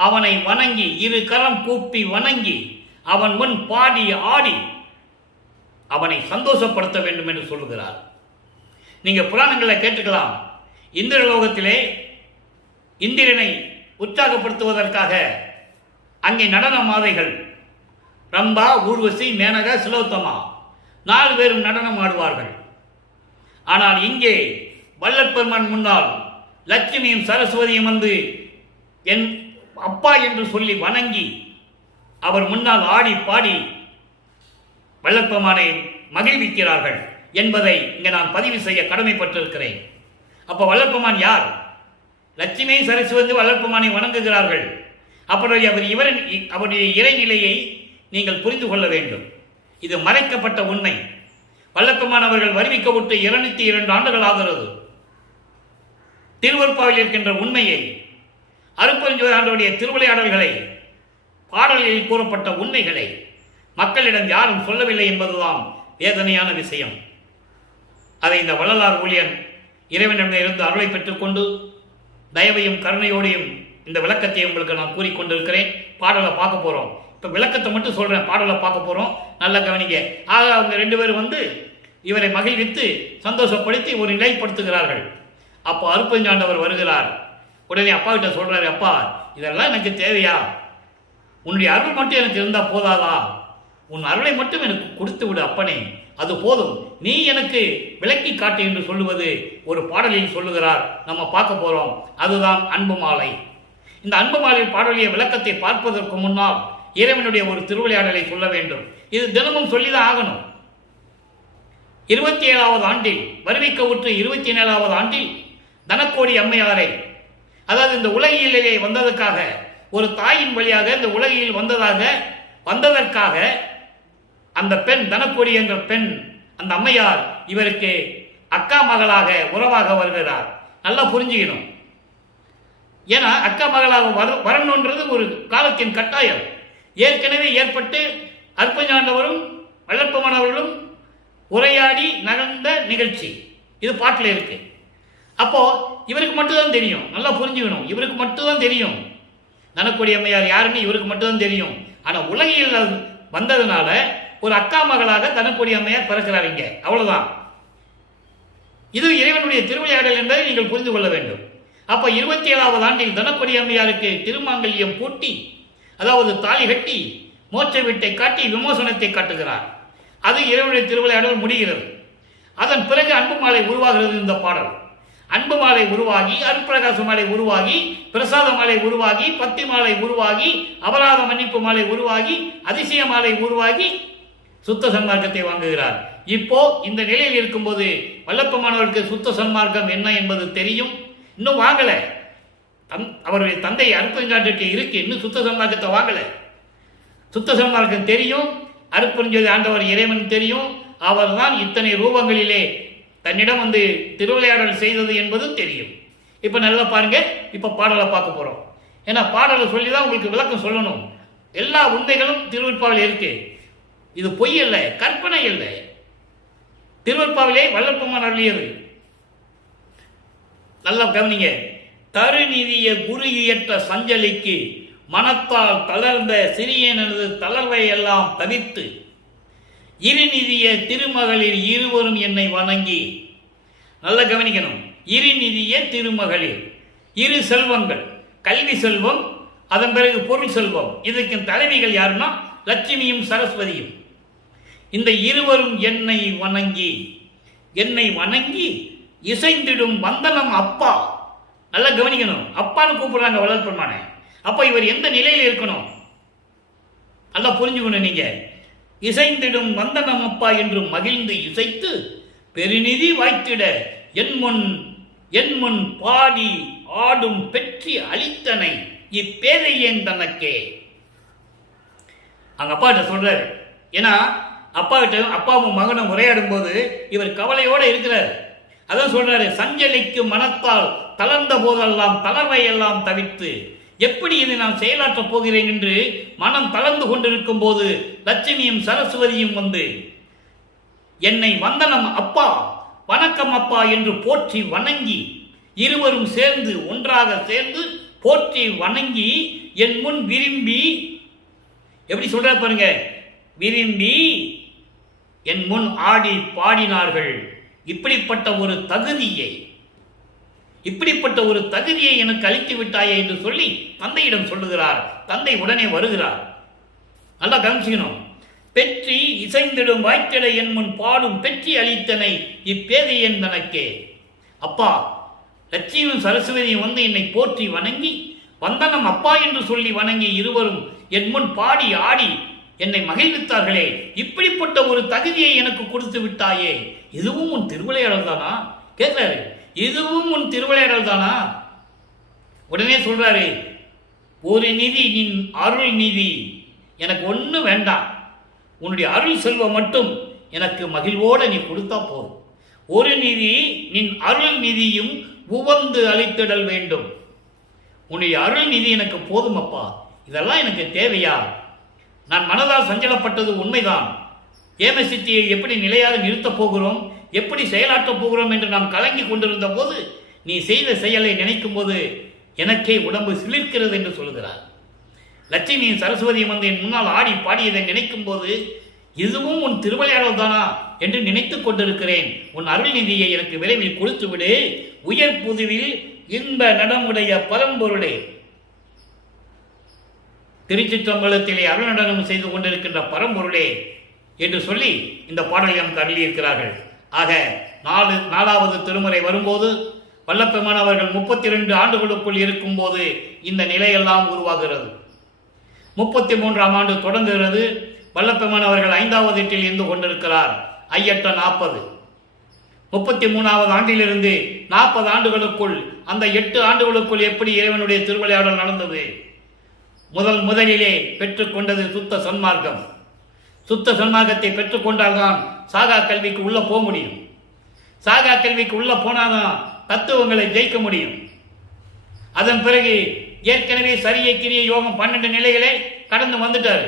அவனை வணங்கி இரு கரம் கூப்பி வணங்கி அவன் முன் பாடி ஆடி அவனை சந்தோஷப்படுத்த வேண்டும் என்று சொல்லுகிறார். நீங்க புராணங்களை கேட்டுக்கலாம். இந்திரலோகத்திலே இந்திரனை உற்சாகப்படுத்துவதற்காக அங்கே நடன மாதைகள் ரம்பா, ஊர்வசி, மேனகா, சிலோத்தமா 4 பேரும் நடனம் ஆடுவார்கள். ஆனால் இங்கே வள்ளற்பெருமான் முன்னால் லட்சுமியும் சரஸ்வதியும் வந்து என் அப்பா என்று சொல்லி வணங்கி அவர் முன்னால் ஆடி பாடி வள்ளற்பெருமானை மகிழ்விக்கிறார்கள் என்பதை இங்கே நான் பதிவு செய்ய கடமைப்பட்டிருக்கிறேன். அப்போ வள்ளற்பெருமான் யார்? லட்சுமி சரஸ்வதி வள்ளற்பெருமானை வணங்குகிறார்கள். அப்படி அவருடைய இறைநிலையை நீங்கள் புரிந்து கொள்ள வேண்டும். இது மறைக்கப்பட்ட உண்மை. வள்ளற்பெருமான் அவர்கள் வருவிக்கப்பட்டு 202 ஆண்டுகள் ஆகிறது. திருவருட்பாவில் இருக்கின்ற உண்மையை, அருட்பெருஞ்சாண்டவருடைய திருவிளையாடல்களை, பாடல்களில் கூறப்பட்ட உண்மைகளை மக்களிடம் யாரும் சொல்லவில்லை என்பதுதான் வேதனையான விஷயம். அதை இந்த வள்ளலார் ஊழியன் இறைவனிடமிருந்து அருளை பெற்றுக்கொண்டு தயவையும் கருணையோடையும் இந்த விளக்கத்தை உங்களுக்கு நான் கூறிக்கொண்டிருக்கிறேன். பாடலை பார்க்க போகிறோம். இப்போ விளக்கத்தை மட்டும் சொல்கிறேன், பாடலை பார்க்க போகிறோம். நல்லா கவனிங்க. ஆக அவங்க 2 பேரும் இவரை மகிழ்வித்து சந்தோஷப்படுத்தி ஒரு நிலைப்படுத்துகிறார்கள். அப்போ அருட்பெருஞ்சாண்டவர் வருகிறார். உடனே அப்பா கிட்ட சொல்கிறாரு, அப்பா இதெல்லாம் எனக்கு தேவையா? உன்னுடைய அருள் மட்டும் எனக்கு இருந்தால் போதாதா? உன் அருளை மட்டும் எனக்கு கொடுத்து விடு அப்பனே, அது போதும், நீ எனக்கு விளக்கி காட்டு என்று சொல்லுவது ஒரு பாடலில் சொல்லுகிறார். நம்ம பார்க்க போகிறோம். அதுதான் அன்பு மாலை. இந்த அன்பு மாலை பாடலிய விளக்கத்தை பார்ப்பதற்கு முன்னால் இறைவனுடைய ஒரு திருவிளையாடலை சொல்ல வேண்டும். இது தினமும் சொல்லிதான் ஆகணும். 27வது ஆண்டில், வருவிக்க உற்று 27வது ஆண்டில் தனக்கோடி அம்மையாரை, அதாவது இந்த உலகிலே வந்ததற்காக, ஒரு தாயின் வழியாக இந்த உலகில் வந்ததற்காக அந்த பெண், தனக்கோடி என்ற பெண், அந்த அம்மையார் இவருக்கு அக்கா மகளாக உறவாக வருகிறார். நல்லா புரிஞ்சுக்கணும். ஏன்னா அக்கா மகளாக வரணுன்றது ஒரு காலத்தின் கட்டாயம். ஏற்கனவே ஏற்பட்டு அருட்பெருஞ்சாண்டவரும் வள்ளற்பெருமான் அவர்களும் உரையாடி நகர்ந்த நிகழ்ச்சி. இது பாட்டில் இருக்கு. அப்போ இவருக்கு மட்டும்தான் தெரியும். நல்லா புரிஞ்சுக்கணும். இவருக்கு மட்டும்தான் தெரியும் தனக்கோடி அம்மையார் யாருன்னு இவருக்கு மட்டும்தான் தெரியும். ஆனால் உலகில் வந்ததுனால ஒரு அக்கா மகளாக தனக்கோடி அம்மையார் பிறக்கிறார் இங்கே. அவ்வளவுதான். இது இறைவனுடைய திருவிளையாடல் என்பதை நீங்கள் புரிந்து கொள்ள வேண்டும். அப்போ 27வது ஆண்டில் தனக்கோடி அம்மையாருக்கு திருமாங்கல்யம் பூட்டி, அதாவது தாலி கட்டி மோட்ச வீட்டை காட்டி விமோசனத்தை காட்டுகிறார். அது இறைவனுடைய திருவிளையாடல் முடிகிறது. அதன் பிறகு அன்பு மாலை உருவாகிறது. இந்த பாடல் அன்பு மாலை உருவாகி, அருட்பிரகாச மாலை உருவாகி, பிரசாத மாலை உருவாகி, பத்தி மாலை உருவாகி, அபராத மன்னிப்பு மாலை உருவாகி, அதிசய மாலை உருவாகி சுத்த சன்மார்க்கத்தை வாங்குகிறார். இப்போ இந்த நிலையில் இருக்கும்போது வல்லப்பமானவருக்கு சுத்த சன்மார்க்கம் என்ன என்பது தெரியும். இன்னும் வாங்கல. அவருடைய தந்தை அருட்பெருஞ்சாண்டிற்கு இருக்கு, இன்னும் சுத்த சன்மார்க்கத்தை வாங்கல. சுத்த சன்மார்க்கம் தெரியும். அருட்பெருஞ்சோதி ஆண்டவர் இறைவன் தெரியும். அவர் தான் இத்தனை ரூபங்களிலே தன்னிடம் திருவிளையாடல் செய்தது என்பதும் தெரியும். இப்போ நல்லா பாருங்க. இப்போ பாடலை பார்க்க போறோம். ஏன்னா பாடலை சொல்லி தான் உங்களுக்கு விளக்கம் சொல்லணும். எல்லா உண்மைகளும் திருவிற்பாவில் இருக்கு. இது பொய் அல்ல, கற்பனை அல்ல. திருவற்பாவிலே வல்லற்பெருமான் அருளியது. நல்லா கவனிங்க. தருநிதிய குரு இயற்ற சஞ்சலிக்கு மனத்தால் தளர்ந்த சிறியனது தளர்வை எல்லாம் தவிர்த்து இருநிதிய திருமகளிர் இருவரும் என்னை வணங்கி. நல்லா கவனிக்கணும். இருநிதிய திருமகளிர், இரு செல்வங்கள், கல்வி செல்வம், அதன் பிறகு பொருள் செல்வம். இதற்கு தலைவிகள் யாருன்னா லட்சுமியும் சரஸ்வதியும். இந்த இருவரும் என்னை வணங்கி இசைந்திடும் வந்தனம் அப்பா. நல்லா கவனிக்கணும். அப்பான்னு கூப்பிடுறாங்க வளர்ப்பெருமான. அப்ப இவர் எந்த நிலையில் இருக்கணும் நல்லா புரிஞ்சுக்கணும். நீங்க இசைந்திடும் வந்தனம் அப்பா என்று மகிழ்ந்து இசைத்து பெருநிதி வாய்த்திட என் முன் பாடி ஆடும் பெற்றி அளித்தனை இப்பேதையேன் தனக்கே. அங்க அப்பா கிட்ட சொல்றாரு. ஏன்னா அப்பா கிட்ட அப்பாவும் மகனும் உரையாடும் போது இவர் கவலையோட இருக்கிறார். அதான் சொல்றாரு, சஞ்சலிக்கு மனத்தால் தளர்ந்த போதெல்லாம் தளர்வை எல்லாம் தவிர்த்து எப்படி இதை நான் செயலாற்றப் போகிறேன் என்று மனம் தளர்ந்து கொண்டிருக்கும் போது லட்சுமியும் சரஸ்வதியும் வந்து என்னை வந்தனம் அப்பா, வணக்கம் அப்பா என்று போற்றி வணங்கி, இருவரும் சேர்ந்து ஒன்றாக சேர்ந்து போற்றி வணங்கி என் முன் விரும்பி, எப்படி சொல்ற பாருங்க, விரும்பி என் முன் ஆடி பாடினார்கள். இப்படிப்பட்ட ஒரு தகுதியை எனக்கு அளித்து விட்டாயே என்று சொல்லி தந்தையிடம் சொல்லுகிறார். தந்தை உடனே வருகிறார். நல்லா கவனிச்சுக்கணும். பெற்றி இசைந்திடும் வாய்த்திட என் முன் பாடும் பெற்றி அளித்தனை இப்பேதையன் தனக்கே. அப்பா, லட்சுமியும் சரஸ்வதியும் வந்து என்னை போற்றி வணங்கி வந்தனம் அப்பா என்று சொல்லி வணங்கி இருவரும் என் முன் பாடி ஆடி என்னை மகிழ்வித்தார்களே, இப்படிப்பட்ட ஒரு தகுதியை எனக்கு கொடுத்து விட்டாயே, இதுவும் உன் திருவிளையாடல் தானா கேட்கிறாரு. இதுவும் உன் திருவிளையாடல் தானா? உடனே சொல்றாரு, ஒரு நிதி நின் அருள் நிதி, எனக்கு ஒண்ணு வேண்டாம், உன்னுடைய அருள் செல்வம் மட்டும் எனக்கு மகிழ்வோட நீ கொடுத்தா போதும். ஒரு நிதி நின் அருள் நிதியும் உவந்து அளித்திடல் வேண்டும். உன்னுடைய அருள் நிதி எனக்கு போதும் அப்பா, இதெல்லாம் எனக்கு தேவையா? நான் மனதால் சஞ்சலப்பட்டது உண்மைதான். ஏமசித்தியை எப்படி நிலையாக நிறுத்தப் போகிறோம், எப்படி செயலாற்றப் போகிறோம் என்று நாம் கலங்கி கொண்டிருந்த போது நீ செய்த செயலை நினைக்கும் போது எனக்கே உடம்பு சிலிர்க்கிறது என்று சொல்கிறார். லட்சுமியும் சரஸ்வதியும் வந்து என் முன்னால் ஆடி பாடியதை நினைக்கும் போது இதுவும் உன் திருவிளையாடல் தானா என்று நினைத்துக் கொண்டிருக்கிறேன். உன் அருள் நிதியை எனக்கு விரைவில் கொடுத்து விடு. உயர் புதுவில் இன்ப நடமுடைய பரம்பொருளே, திருச்சிற்றம்பலத்திலே அருள் நடனம் செய்து கொண்டிருக்கின்ற பரம்பொருளே என்று சொல்லி இந்த பாடலை நமக்கு அருளியிருக்கிறார்கள். ஆக 4வது திருமுறை வரும்போது வல்லப்பெருமான் அவர்கள் 32 ஆண்டுகளுக்குள் இருக்கும் போது இந்த நிலையெல்லாம் உருவாகிறது. 33ஆம் ஆண்டு தொடங்குகிறது. வல்லப்பெருமான் அவர்கள் 5வது எட்டில் இருந்து கொண்டிருக்கிறார். ஐயற்ற 40. 33வது ஆண்டிலிருந்து 40 ஆண்டுகளுக்குள், அந்த 8 ஆண்டுகளுக்குள் எப்படி இறைவனுடைய திருவிளையாடல் நடந்தது? முதலிலே பெற்றுக்கொண்டது சுத்த சன்மார்க்கம். சுத்த சன்மார்க்கத்தை பெற்றுக்கொண்டால்தான் சாகா கல்விக்கு உள்ள போக முடியும். சாகா கல்விக்கு உள்ள போனாதான் தத்துவங்களை ஜெயிக்க முடியும். அதன் பிறகு ஏற்கனவே சரியை கிரிய யோகம் 12 நிலைகளை கடந்து வந்துட்டாரு.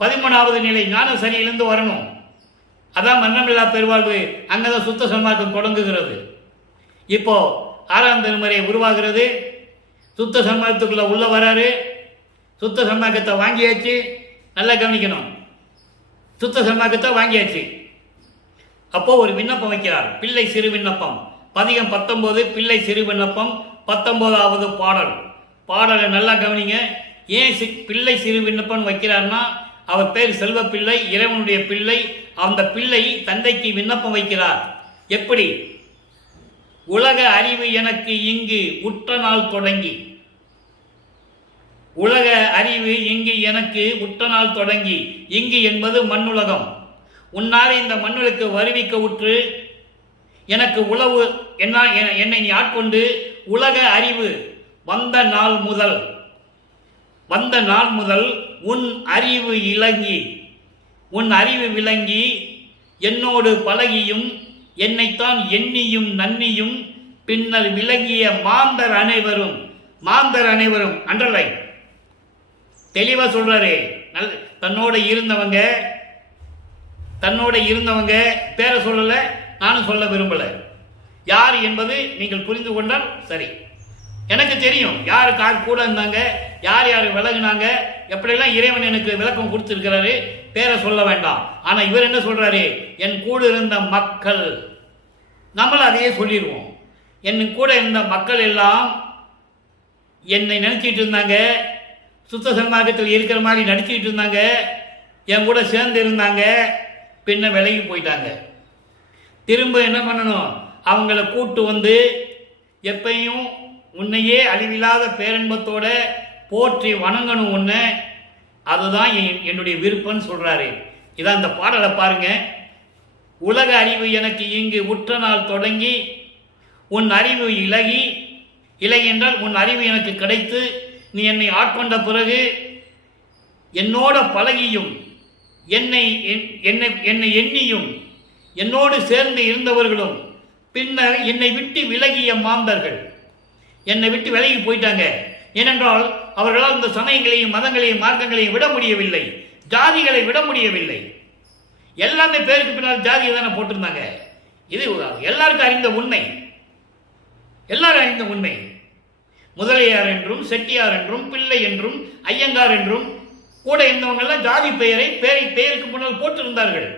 13வது நிலை ஞான சரியிலிருந்து வரணும். அதான் மரணமில்லா பெருவாழ்வு. அங்கதான் சுத்த சன்மார்க்கம் தொடங்குகிறது. இப்போ 6ஆம் திருமுறை உருவாகிறது. சுத்த சன்மார்க்கத்துக்குள்ள உள்ள வராரு. சுத்த சன்மார்க்கத்தை வாங்கியாச்சு. நல்லா கவனிக்கணும். சுத்த சன்மார்க்கத்தை வாங்கியாச்சு. அப்போ ஒரு விண்ணப்பம் வைக்கிறார், பிள்ளை சிறு விண்ணப்பம். பதிகம் 19 பிள்ளை சிறு விண்ணப்பம் 19வது பாடலை நல்லா கவனிங்க. ஏன் பிள்ளை சிறு விண்ணப்பம் வைக்கிறார்னா, அவர் பேர் செல்வ பிள்ளை, இறைவனுடைய பிள்ளை. அந்த பிள்ளை தந்தைக்கு விண்ணப்பம் வைக்கிறார். எப்படி? உலக அறிவு எனக்கு இங்கு உற்ற நாள் தொடங்கி, உலக அறிவு இங்கு எனக்கு உற்ற நாள் தொடங்கி, இங்கு என்பது மண்ணுலகம். உன்னாலே இந்த மண்ணுலக்கு வருவிக்க உற்று எனக்கு உளவு என்னை நீ ஆட்கொண்டு உலக அறிவு வந்த நாள் முதல் உன் அறிவு விளங்கி என்னோடு பழகியும் என்னைத்தான் எண்ணியும் நன்னியும் பின்னர் விளங்கிய மாந்தர் அனைவரும் அண்டர்லைன் தெளிவா சொல்றாரு. தன்னோடு இருந்தவங்க, தன்னோட இருந்தவங்க பேரை சொல்லலை, நானும் சொல்ல விரும்பலை. யார் என்பது நீங்கள் புரிந்து கொண்டால் சரி. எனக்கு தெரியும் யார் கூட இருந்தாங்க, யார் யார் விலகுனாங்க, எப்படியெல்லாம் இறைவன் எனக்கு விளக்கம் கொடுத்துருக்கிறாரு. பேரை சொல்ல வேண்டாம். ஆனால் இவர் என்ன சொல்றாரு? என் கூட இருந்த மக்கள். நம்மளும் அதையே சொல்லிடுவோம். என் கூட இருந்த மக்கள் எல்லாம் என்னை நினச்சிட்டு இருந்தாங்க, சுத்த சன்மார்க்கத்தில் இருக்கிற மாதிரி நடிச்சுக்கிட்டு இருந்தாங்க, என் கூட சேர்ந்து இருந்தாங்க, பின்ன விலகி போயிட்டாங்க. திரும்ப என்ன பண்ணணும்? அவங்கள கூட்டு வந்து எப்பையும் உன்னையே அழிவில்லாத பேரன்பத்தோட போற்றி வணங்கணும் உன்னை. அதுதான் என்னுடைய விருப்பம்னு சொல்றாரு. இதான் இந்த பாடலை பாருங்க. உலக அறிவு எனக்கு இங்கு உற்ற நாள் தொடங்கி உன் அறிவு இலகி என்றால் உன் அறிவு எனக்கு கிடைத்து நீ என்னை ஆட்கொண்ட பிறகு என்னோட பழகியும் என்னை எண்ணியும் என்னோடு சேர்ந்து இருந்தவர்களும் பின்னர் என்னை விட்டு விலகிய மாந்தர்கள் என்னை விட்டு விலகி போயிட்டாங்க. ஏனென்றால் அவர்களால் இந்த சமயங்களையும் மதங்களையும் மார்க்கங்களையும் விட முடியவில்லை, ஜாதிகளை விட முடியவில்லை. எல்லாமே பேருக்கு பின்னால் ஜாதியை தானே போட்டிருந்தாங்க. இது எல்லாருக்கும் அறிந்த உண்மை, எல்லாரும் அறிந்த உண்மை. முதலியார் என்றும் செட்டியார் என்றும் பிள்ளை என்றும் ஐயங்கார் என்றும் கூட இருந்தவங்கெல்லாம் ஜாதி பெயருக்கு முன்னால் போட்டிருந்தார்கள்.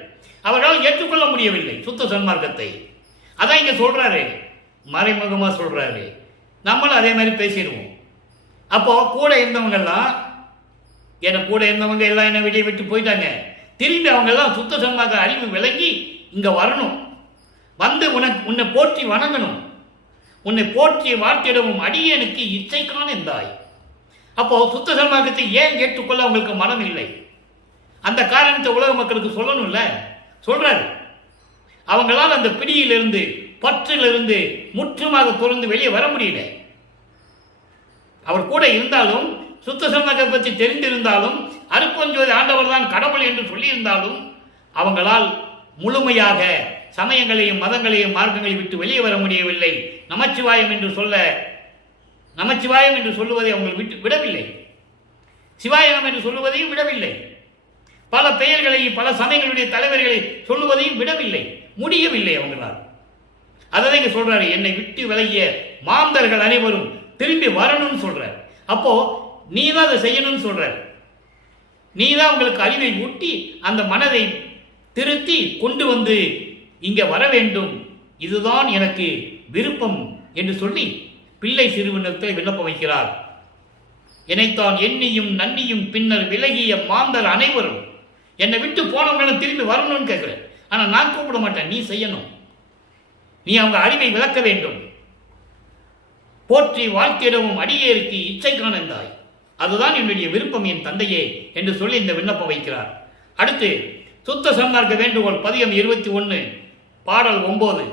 அவர்களால் ஏற்றுக்கொள்ள முடியவில்லை சுத்த சன்மார்க்கத்தை. அதான் இங்க சொல்றாரு, மறைமுகமா சொல்றாரு. நம்மளும் அதே மாதிரி பேசிடுவோம். அப்போ கூட இருந்தவங்கெல்லாம் கூட இருந்தவங்க எல்லாம் என்னை வெளியே விட்டு போயிட்டாங்க. திரும்பி அவங்க எல்லாம் சுத்த சன்மார்க்க அறிவு விளங்கி இங்க வரணும், வந்து உன்னை போற்றி வணங்கணும், உன்னை போற்றி வாழ்த்திடவும் அடியனுக்கு இச்சைக்கான இருந்தாய். அப்போ சுத்த சன்மார்க்கத்தை ஏன் ஏற்றுக்கொள்ள அவங்களுக்கு மனம் இல்லை? அந்த காரணத்தை உலக மக்களுக்கு சொல்லணும்ல, சொல்றாரு. அவங்களால் அந்த பிடியிலிருந்து பற்றிலிருந்து முற்றுமாக துறந்து வெளியே வர முடியல. அவர் கூட இருந்தாலும் சுத்த சன்மார்க்கத்தை பற்றி தெரிந்திருந்தாலும் அருட்பெருஞ்சோதி ஆண்டவர் தான் கடவுள் என்று சொல்லியிருந்தாலும் அவங்களால் முழுமையாக சமயங்களையும் மதங்களையும் மார்க்கங்களையும் விட்டு வெளியே வர முடியவில்லை. நமச்சிவாயம் என்று சொல்லுவதை அவங்க விடவில்லை, சிவாயம் என்று சொல்லுவதையும் விடவில்லை, பல பெயர்களையும் பல சமயங்களுடைய தலைவர்களை சொல்லுவதையும் விடவில்லை, முடியவில்லை அவங்களால். அதை இங்க சொல்றாரு, என்னை விட்டு விலகிய மாந்தர்கள் அனைவரும் திரும்பி வரணும்னு சொல்றார். அப்போ நீ தான் அதை செய்யணும்னு சொல்றார். நீ தான் உங்களுக்கு அறிவை ஊட்டி அந்த மனதை திருத்தி கொண்டு வந்து இங்க வர வேண்டும், இதுதான் எனக்கு விருப்பம் என்று சொல்லி பிள்ளை சிறுவனத்தை விண்ணப்பம் வைக்கிறார். என்னைத்தான் எண்ணியும் நன்னியும் பின்னர் விலகிய மாந்தர் அனைவரும் என்னை விட்டு போனவங்க திரும்பி வரணும்னு கேட்கிறேன். ஆனா நான் கூப்பிட மாட்டேன், நீ செய்யணும், நீ அவங்க அறிவை விளக்க வேண்டும். போற்றி வாழ்த்திடவும் அடியேற்கு இச்சை காணந்தாய், அதுதான் என்னுடைய விருப்பம் என் தந்தையே என்று சொல்லி இந்த விண்ணப்பம் வைக்கிறார். அடுத்து சுத்த சன்மார்க்க வேண்டுகோள் பதிகம் 21 பாடல் 9.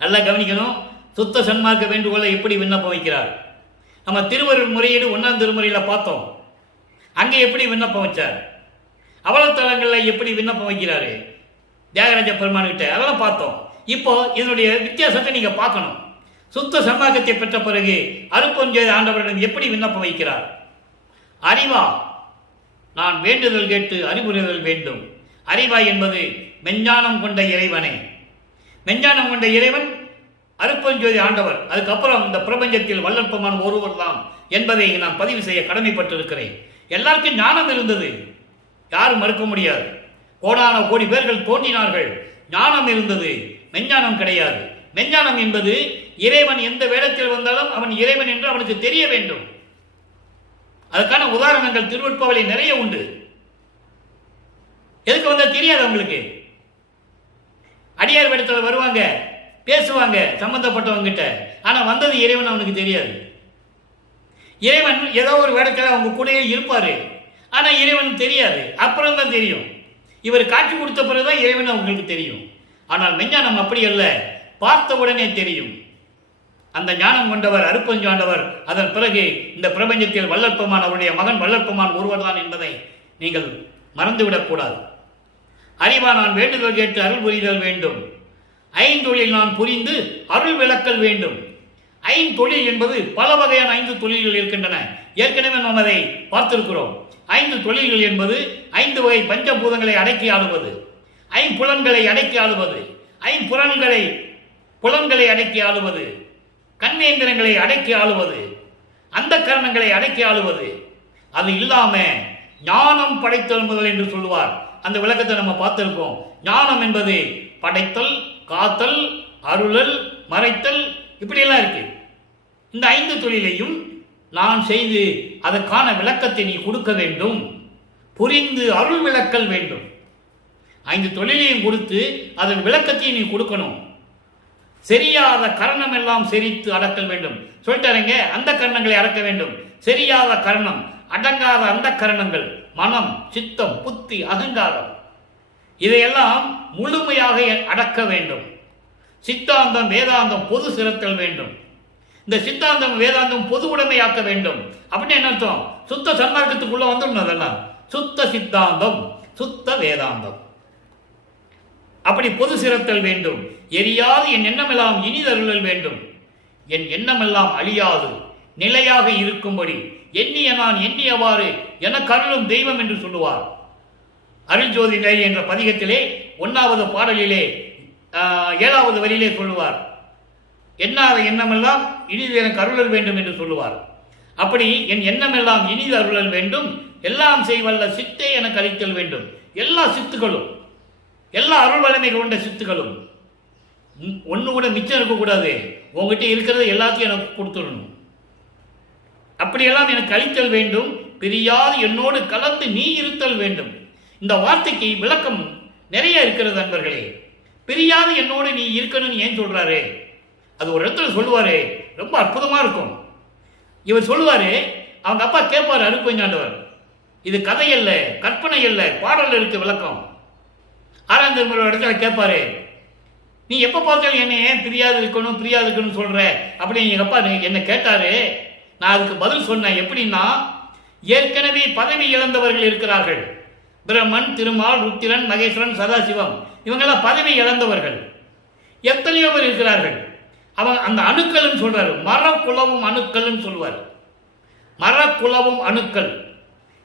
நல்லா கவனிக்கணும். சுத்த சன்மார்க்க வேண்டுகோளை எப்படி விண்ணப்பம் வைக்கிறார்? நம்ம திருவருள் முறையீடு 1ஆம் திருமுறையில் பார்த்தோம். அங்கே எப்படி விண்ணப்பம் வச்சார், அவலத்தலங்களில் எப்படி விண்ணப்பம் வைக்கிறாரு தியாகராஜ பெருமான்கிட்ட, அதெல்லாம் பார்த்தோம். இப்போ இதனுடைய வித்தியாசத்தை நீங்க பார்க்கணும். சுத்த சன்மார்க்கத்தை பெற்ற பிறகு அருட்பெருஞ்சோதி ஆண்டவரிடம் எப்படி விண்ணப்பம் வைக்கிறார்? அறிவா, நான் வேண்டுதல் கேட்டு அறிவுறுதல் வேண்டும். அறிவா என்பது மெஞ்ஞானம் கொண்ட இறைவனே. மெஞ்ஞானம் கொண்ட இறைவன் அருட்பெருஞ்சோதி ஆண்டவர். அதுக்கப்புறம் இந்த பிரபஞ்சத்தில் வல்லற்பமான ஒருவர் தான் என்பதை நான் பதிவு செய்ய கடமைப்பட்டிருக்கிறேன். எல்லாருக்கும் ஞானம் இருந்தது, யாரும் மறுக்க முடியாது. கோடான கோடி பேர்கள் தோன்றினார்கள், ஞானம் இருந்தது, மெஞ்ஞானம் கிடையாது. மெஞ்ஞானம் என்பது இறைவன் எந்த வேடத்தில் வந்தாலும் அவன் இறைவன் என்று அவனுக்கு தெரிய வேண்டும். அதுக்கான உதாரணங்கள் திருவெட்பாவிலே நிறைய உண்டு. எதுக்கு வந்தா தெரியாது அவங்களுக்கு. அடியார் வேடத்தில் வருவாங்க, பேசுவாங்க சம்பந்தப்பட்டவங்க கிட்ட, ஆனா வந்தது இறைவன் அவனுக்கு தெரியாது. இறைவன் ஏதோ ஒரு வேடத்தில் அவங்க கூடயே இருப்பாரு, ஆனா இறைவன் தெரியாது, அப்புறம் தான் தெரியும். இவர் காட்சி கொடுத்த பிறகுதான் இறைவன் அவங்களுக்கு தெரியும். ஆனால் மெஞ்ஞானம் அப்படி அல்ல, பார்த்த உடனே தெரியும். அந்த ஞானம் கொண்டவர் அருட்பெருஞ்சாண்டவர். அதன் பிறகு இந்த பிரபஞ்சத்தில் வல்லற்பமான் அவருடைய மகன் வல்லற்பமான் ஒருவர் தான் என்பதை நீங்கள் மறந்துவிடக்கூடாது. அறிவா, நான் வேண்டுதல் கேட்டு அருள் புரிதல் வேண்டும். ஐந்தொழில் நான் புரிந்து அருள் விளக்கல் வேண்டும். ஐந்தொழில் என்பது பல வகையான 5 தொழில்கள் இருக்கின்றன. ஏற்கனவே நாம் அதை பார்த்திருக்கிறோம். 5 தொழில்கள் என்பது 5 வகை பஞ்சபூதங்களை அடக்கி ஆடுவது. ஐம்புலன்களை அடக்கி ஆளுவது, புலன்களை அடக்கி ஆளுவது, கண்மேந்திரங்களை அடக்கி ஆளுவது, அந்த கரணங்களை அடக்கி ஆளுவது. அது இல்லாம ஞானம் படைத்தல் முதல் என்று சொல்லுவார். அந்த விளக்கத்தை நம்ம பார்த்திருக்கோம். ஞானம் என்பது படைத்தல், காத்தல், அருளல், மறைத்தல், இப்படியெல்லாம் இருக்கு. இந்த 5 தொழிலையும் நான் செய்து அதற்கான விளக்கத்தை நீ கொடுக்க வேண்டும். புரிந்து அருள் விளக்கல் வேண்டும். 5 தொழிலையும் கொடுத்து அதன் விளக்கத்தையும் நீ கொடுக்கணும். சரியாத கரணம் எல்லாம் செரித்து அடக்கல் வேண்டும். சொல்லிட்டாருங்க, அந்த கரணங்களை அடக்க வேண்டும். சரியாத கரணம், அடங்காத அந்த கரணங்கள், மனம், சித்தம், புத்தி, அகங்காரம், இதையெல்லாம் முழுமையாக அடக்க வேண்டும். சித்தாந்தம் வேதாந்தம் பொது சிறத்தல் வேண்டும். இந்த சித்தாந்தம் வேதாந்தம் பொது உடைமையாக்க வேண்டும். அப்படின்னு என்ன அர்த்தம்? சுத்த சன்மார்க்கத்துக்குள்ள வந்துடணும். அதெல்லாம் சுத்த சித்தாந்தம், சுத்த வேதாந்தம், அப்படி பொது சிறத்தல் வேண்டும். எரியாது என் எண்ணமெல்லாம் இனிதருளல் வேண்டும். என் எண்ணமெல்லாம் அழியாது நிலையாக இருக்கும்படி எண்ணிய நான் எண்ணியவாறு எனக்கு அருளும் தெய்வம் என்று சொல்லுவார். அருள்ஜோதி நிலை என்ற பதிகத்திலே 1வது பாடலிலே 7வது வரியிலே சொல்லுவார். எண்ணாத எண்ணமெல்லாம் இனிது எனக்கு அருளல் வேண்டும் என்று சொல்லுவார். அப்படி என் எண்ணமெல்லாம் இனிது அருளல் வேண்டும். எல்லாம் செய்வல்ல சித்தே எனக்கு அளித்தல் வேண்டும். எல்லா சித்துக்களும், எல்லா அருள் வலிமை கொண்ட சித்துக்களும் ஒன்று கூட மிச்சம் இருக்கக்கூடாது. உங்ககிட்ட இருக்கிறத எல்லாத்தையும் எனக்கு கொடுத்துடணும். அப்படியெல்லாம் எனக்கு அளித்தல் வேண்டும். பிரியாது என்னோடு கலந்து நீ இருத்தல் வேண்டும். இந்த வார்த்தைக்கு விளக்கம் நிறைய இருக்கிறது நண்பர்களே. பிரியாது என்னோடு நீ இருக்கணும்னு ஏன் சொல்றாரு? அது ஒரு இடத்துல சொல்லுவாரு, ரொம்ப அற்புதமா இருக்கும். இவர் சொல்லுவாரு, அவங்க அப்பா கேட்பாரு அருட்பெருஞ்சாண்டவர், இது கதை அல்ல, கற்பனை அல்ல, பாடல் இருக்கு விளக்கம். 6ஆம் திருமுறை இடத்துல கேட்பாரு, நீ எப்ப பார்த்தாலும் என்ன ஏன் பிரியாது இருக்கணும்னு சொல்ற அப்படின்னு எங்க அப்பா என்ன கேட்டாரு. நான் அதுக்கு பதில் சொன்னேன். எப்படின்னா, ஏற்கனவே பதவி இழந்தவர்கள் இருக்கிறார்கள். பிரம்மன், திருமால், ருத்திரன், மகேஸ்வரன், சதாசிவம், இவங்கெல்லாம் பதவி இழந்தவர்கள் எத்தனையோ பேர் இருக்கிறார்கள். அவங்க அந்த அணுக்கள் சொல்றாரு, மரக்குலவும் அணுக்கள் சொல்லுவார். மரக்குலவும் அணுக்கள்,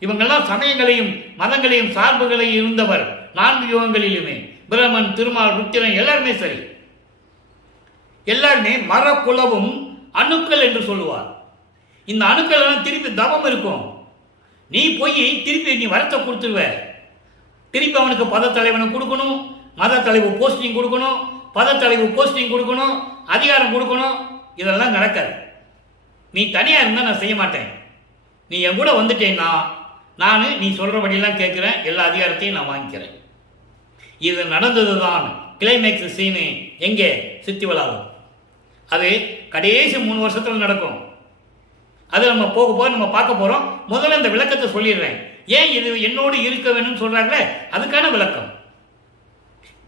இவங்கெல்லாம் சமயங்களையும் மதங்களையும் சார்புகளையும் இருந்தவர். 4 யுகங்களிலுமே பிரம்மன், திருமால், ருத்திரன் எல்லாருமே சரி, எல்லாருமே மரக்குலவும் அணுக்கள் என்று சொல்லுவார். இந்த அணுக்கள் எல்லாம் திருப்பி தவம் இருக்கும். நீ போய் திருப்பி நீ வரத்தை கொடுத்துருவ. திருப்பி அவனுக்கு பதத்தலைவனை கொடுக்கணும், மத தலைவு போஸ்டிங் கொடுக்கணும், பதத்தலைவு போஸ்டிங் கொடுக்கணும், அதிகாரம் கொடுக்கணும். இதெல்லாம் நடக்காது. நீ தனியா இருந்தா நான் செய்ய மாட்டேன். நீ என் கூட வந்துட்டேன்னா நான் நீ சொல்றபடியெல்லாம் கேட்கிறேன், எல்லா அதிகாரத்தையும் நான் வாங்கிக்கிறேன். இது நடந்ததுதான் கிளைமேக்ஸ் சீனு எங்கே? சித்தி வளாகம். அது கடைசி 3 வருஷத்துல நடக்கும். அது நம்ம போக போக நம்ம பார்க்க போறோம். முதல்ல இந்த விளக்கத்தை சொல்லிடுறேன். ஏன் இது என்னோடு இருக்க வேணும்னு சொல்றாங்களே, அதுக்கான விளக்கம்.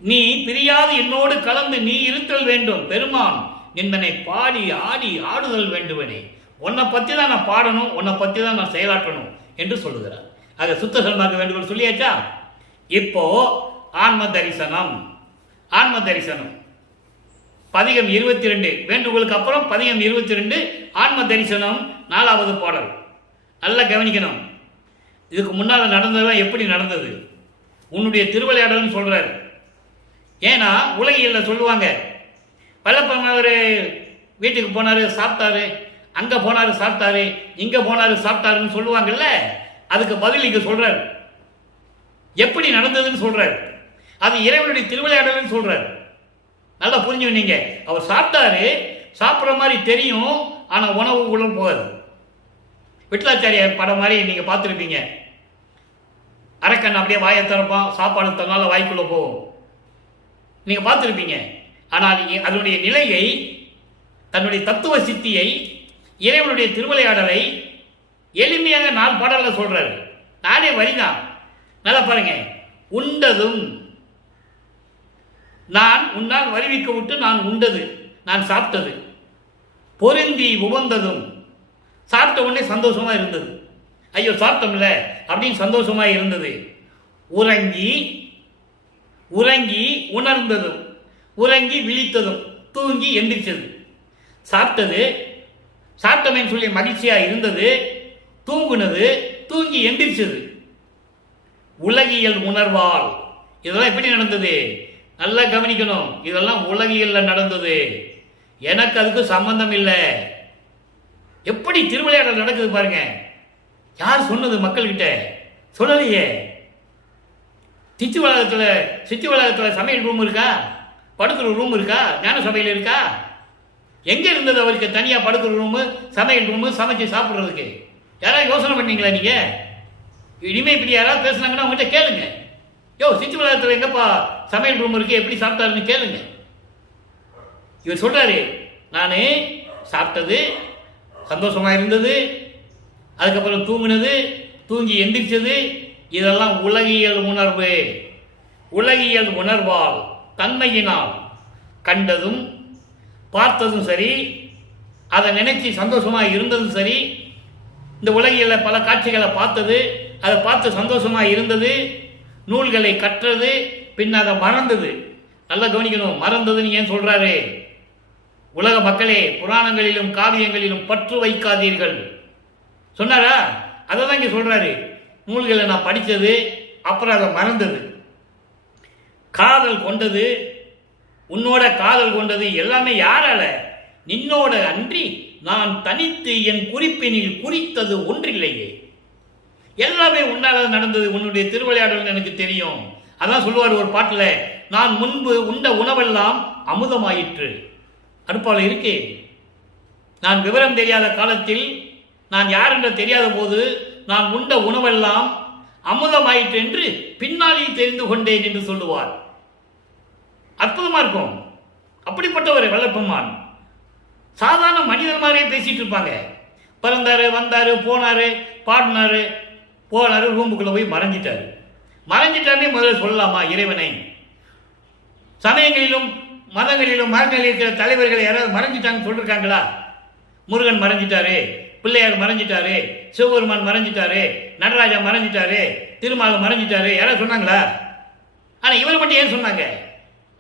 நீ பிரியாது என்னோடு கலந்து நீ இருத்தல் வேண்டும் பெருமான், நிந்தனை பாடி ஆடி ஆடுதல் வேண்டுவனே. உன்னை பத்தி தான் நான் பாடணும், உன்னை பத்தி தான் நான் செயலாற்றணும் என்று சொல்லுகிறார். ஆக சுத்த சன்மார்க்க வேண்டுகோள் சொல்லியாச்சா? இப்போ ஆன்ம தரிசனம். ஆன்ம தரிசனம் பதிகம் 22 வேண்டுகோளுக்கு அப்புறம் பதிகம் 22 ஆன்ம தரிசனம் 4வது பாடல். நல்லா கவனிக்கணும். இதுக்கு முன்னால் நடந்ததெல்லாம் எப்படி நடந்தது? உன்னுடைய திருவிளையாடல்னு சொல்றாரு. ஏன்னா உலகியல்ல சொல்லுவாங்க, பல்லப்பர் வீட்டுக்கு போனாரு சாப்பிட்டாரு, அங்க போனாரு சாப்பிட்டாரு, இங்க போனாரு சாப்பிட்டாருன்னு சொல்லுவாங்கல்ல. அதுக்கு பதில் இங்க சொல்றாரு. எப்படி நடந்ததுன்னு சொல்றாரு. அது இறைவனுடைய திருவிளையாடல்னு சொல்றாரு. நல்லா புரிஞ்சுக்கிட்டீங்க. அவர் சாப்பிட்டாரு, சாப்பிட்ற மாதிரி தெரியும், ஆனா உணவு உள்ள போகாது. விட்டலாச்சாரியார் படம் மாதிரி நீங்க பார்த்துருப்பீங்க. அரக்கன் அப்படியே வாயை திறப்பான், சாப்பாடு தன்னால வாய்க்குள்ள போகும், நீங்க பார்த்துருப்பீங்க. ஆனால் அதனுடைய நிலையை, தன்னுடைய தத்துவ சித்தியை, இறைவனுடைய திருவிளையாடலை எளிமையாக 4 பாடல்ல சொல்றாரு. 4 வரிதான். நல்லா பாருங்க. உண்டதும் நான் உன்னால் வருவிக்க விட்டு நான் உண்டது, நான் சாப்பிட்டது. பொருந்தி உவந்ததும், சாப்பிட்ட உடனே சந்தோஷமா இருந்தது. ஐயோ சாப்பிட்டோம்ல அப்படின்னு சந்தோஷமா இருந்தது. உறங்கி உறங்கி உணர்ந்ததும், உறங்கி விழித்ததும், தூங்கி எந்திரிச்சது. சாப்பிட்டது, சாப்பிட்டமேன்னு சொல்லி மகிழ்ச்சியா இருந்தது, தூங்குனது, தூங்கி எந்திரிச்சது. உலகியல் உணர்வால் இதெல்லாம் எப்படி நடந்தது? நல்லா கவனிக்கணும். இதெல்லாம் உலகியல்ல நடந்தது. எனக்கு அதுக்கு சம்பந்தம் இல்லை. எப்படி திருவிளையாடல் நடக்குது பாருங்க. யார் சொன்னது மக்கள்கிட்ட? சொல்லலையே. சித்தி வளாகத்தில் சமையல் ரூம் இருக்கா? படுக்கிற ரூம் இருக்கா? ஞான சபையில் இருக்கா? எங்க இருந்தது அவருக்கு தனியா படுக்கிற ரூமு, சமையல் ரூமு, சமைச்சு சாப்பிட்றதுக்கு? யாராவது யோசனை பண்ணீங்களா நீங்க? இனிமே இப்படி யாராவது பேசுனாங்கன்னா அவங்ககிட்ட கேளுங்க. யோ, சித்தி வளாகத்தில் எங்கப்பா சமையல் ரூம் இருக்கு, எப்படி சாப்பிட்டாருன்னு கேளுங்க. இவர் சொல்றாரு, நான் சாப்பிட்டது, சந்தோஷமா இருந்தது, அதுக்கப்புறம் தூங்கினது, தூங்கி எந்திரிச்சது, இதெல்லாம் உலகியல் உணர்வு. உலகியல் உணர்வால், தன்மையினால் கண்டதும் பார்த்ததும் சரி, அதை நினைச்சு சந்தோஷமா இருந்ததும் சரி, இந்த உலகியல்ல பல காட்சிகளை பார்த்தது, அதை பார்த்து சந்தோஷமா இருந்தது, நூல்களை கற்றது, பின் அதை மறந்தது. நல்லா கவனிக்கணும். மறந்ததுன்னு ஏன் சொல்றாரு? உலக மக்களே, புராணங்களிலும் காவியங்களிலும் பற்று வைக்காதீர்கள் சொன்னாரா? அதை தான் இங்க சொல்றாரு. நூல்களை நான் படித்தது, அப்புறம் அதை மறந்தது. காதல் கொண்டது, உன்னோட காதல் கொண்டது எல்லாமே யாரால? நின்னோட அன்றி நான் தனித்து என் குறிப்பினில் குறித்தது ஒன்றில்லையே. எல்லாமே உன்னால நடந்தது. உன்னுடைய திருவிளையாடல் எனக்கு தெரியும். அதான் சொல்லுவார் ஒரு பாட்டில், நான் முன்பு உண்ட உணவெல்லாம் அமுதமாயிற்று. அடுப்பால இருக்கு. நான் விவரம் தெரியாத காலத்தில், நான் யார் என்று தெரியாத போது, நான் உண்ட உணவெல்லாம் அமுதமாயிற்று என்று பின்னாளில் தெரிந்து கொண்டேன் என்று சொல்லுவார். அற்புதமா இருக்கும். அப்படிப்பட்டவர் வல்லற்பெருமான். சாதாரண மனிதர் மாதிரியே பேசிட்டு இருப்பாங்க. பிறந்தாரு, வந்தாரு, போனாரு, பாடினாரு, போனாரு, ரூமுக்குள்ள போய் மறைஞ்சிட்டாரு. மறைஞ்சிட்டாருன்னே முதல்ல சொல்லலாமா இறைவனை? சமயங்களிலும் மதங்களிலும் மரங்களில் இருக்கிற தலைவர்களை யாராவது மறைஞ்சிட்டாங்கன்னு சொல்லிருக்காங்களா? முருகன் மறைஞ்சிட்டாரு, பிள்ளையார் மறைஞ்சிட்டாரு, சிவபெருமான் மறைஞ்சிட்டாரு, நடராஜா மறைஞ்சிட்டாரு, திருமால் மறைஞ்சிட்டாரு, யாராவது சொன்னாங்களா? ஆனா இவரை மட்டும் ஏன் சொன்னாங்க?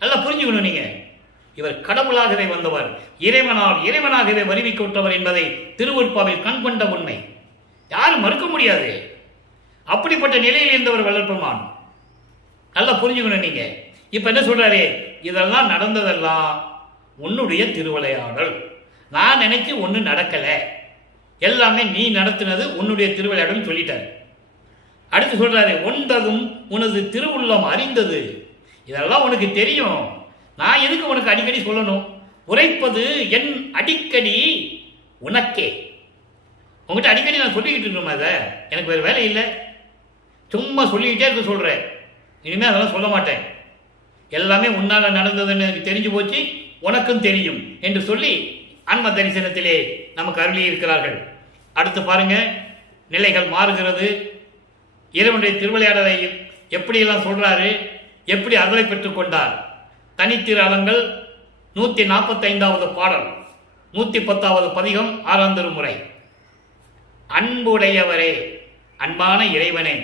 நல்லா புரிஞ்சுக்கணும் நீங்க. இவர் கடவுளாகவே வந்தவர், இறைவனாகவே வருவிக்க விட்டவர் என்பதை திருவருட்பாவில் கண்கொண்ட உண்மை. யாரும் மறுக்க முடியாது. அப்படிப்பட்ட நிலையில் இருந்தவர் வல்லற்பெருமான். நல்லா புரிஞ்சுக்கணும் நீங்க. இப்ப என்ன சொல்றாரு? இதெல்லாம் நடந்ததெல்லாம் உன்னுடைய திருவிளையாடல். நான் நினைச்சு ஒண்ணு நடக்கல, எல்லாமே நீ நடத்தினது உன்னுடைய திருவிளையாடல் சொல்லிட்டாரு. அடுத்து சொல்றாரு, ஒன்றதும் உனது திருவுள்ளம் அறிந்தது. இதெல்லாம் உனக்கு தெரியும். நான் எதுக்கு உனக்கு அடிக்கடி சொல்லணும்? உரைப்பது என் அடிக்கடி உனக்கே. உங்ககிட்ட அடிக்கடி நான் சொல்லிக்கிட்டு இருக்கோம். அதை எனக்கு வேறு வேலை இல்லை, சும்மா சொல்லிக்கிட்டே இருக்க சொல்கிறேன். இனிமேல் அதெல்லாம் சொல்ல மாட்டேன். எல்லாமே உன்னால் நடந்ததுன்னு எனக்கு தெரிஞ்சு போச்சு, உனக்கும் தெரியும் என்று சொல்லி ஆன்ம தரிசனத்திலே நமக்கு அருளி இருக்கிறார்கள். அடுத்து பாருங்க, நிலைகள் மாறுகிறது. இறைவனுடைய திருவிளையாடலை எப்படியெல்லாம் சொல்றாரு, எப்படி அருளை பெற்றுக் கொண்டார். தனித்திரு அலங்கள் 145வது பாடல், 110வது பதிகம், 6ஆம் திருமுறை. அன்புடையவரே, அன்பான இறைவனே,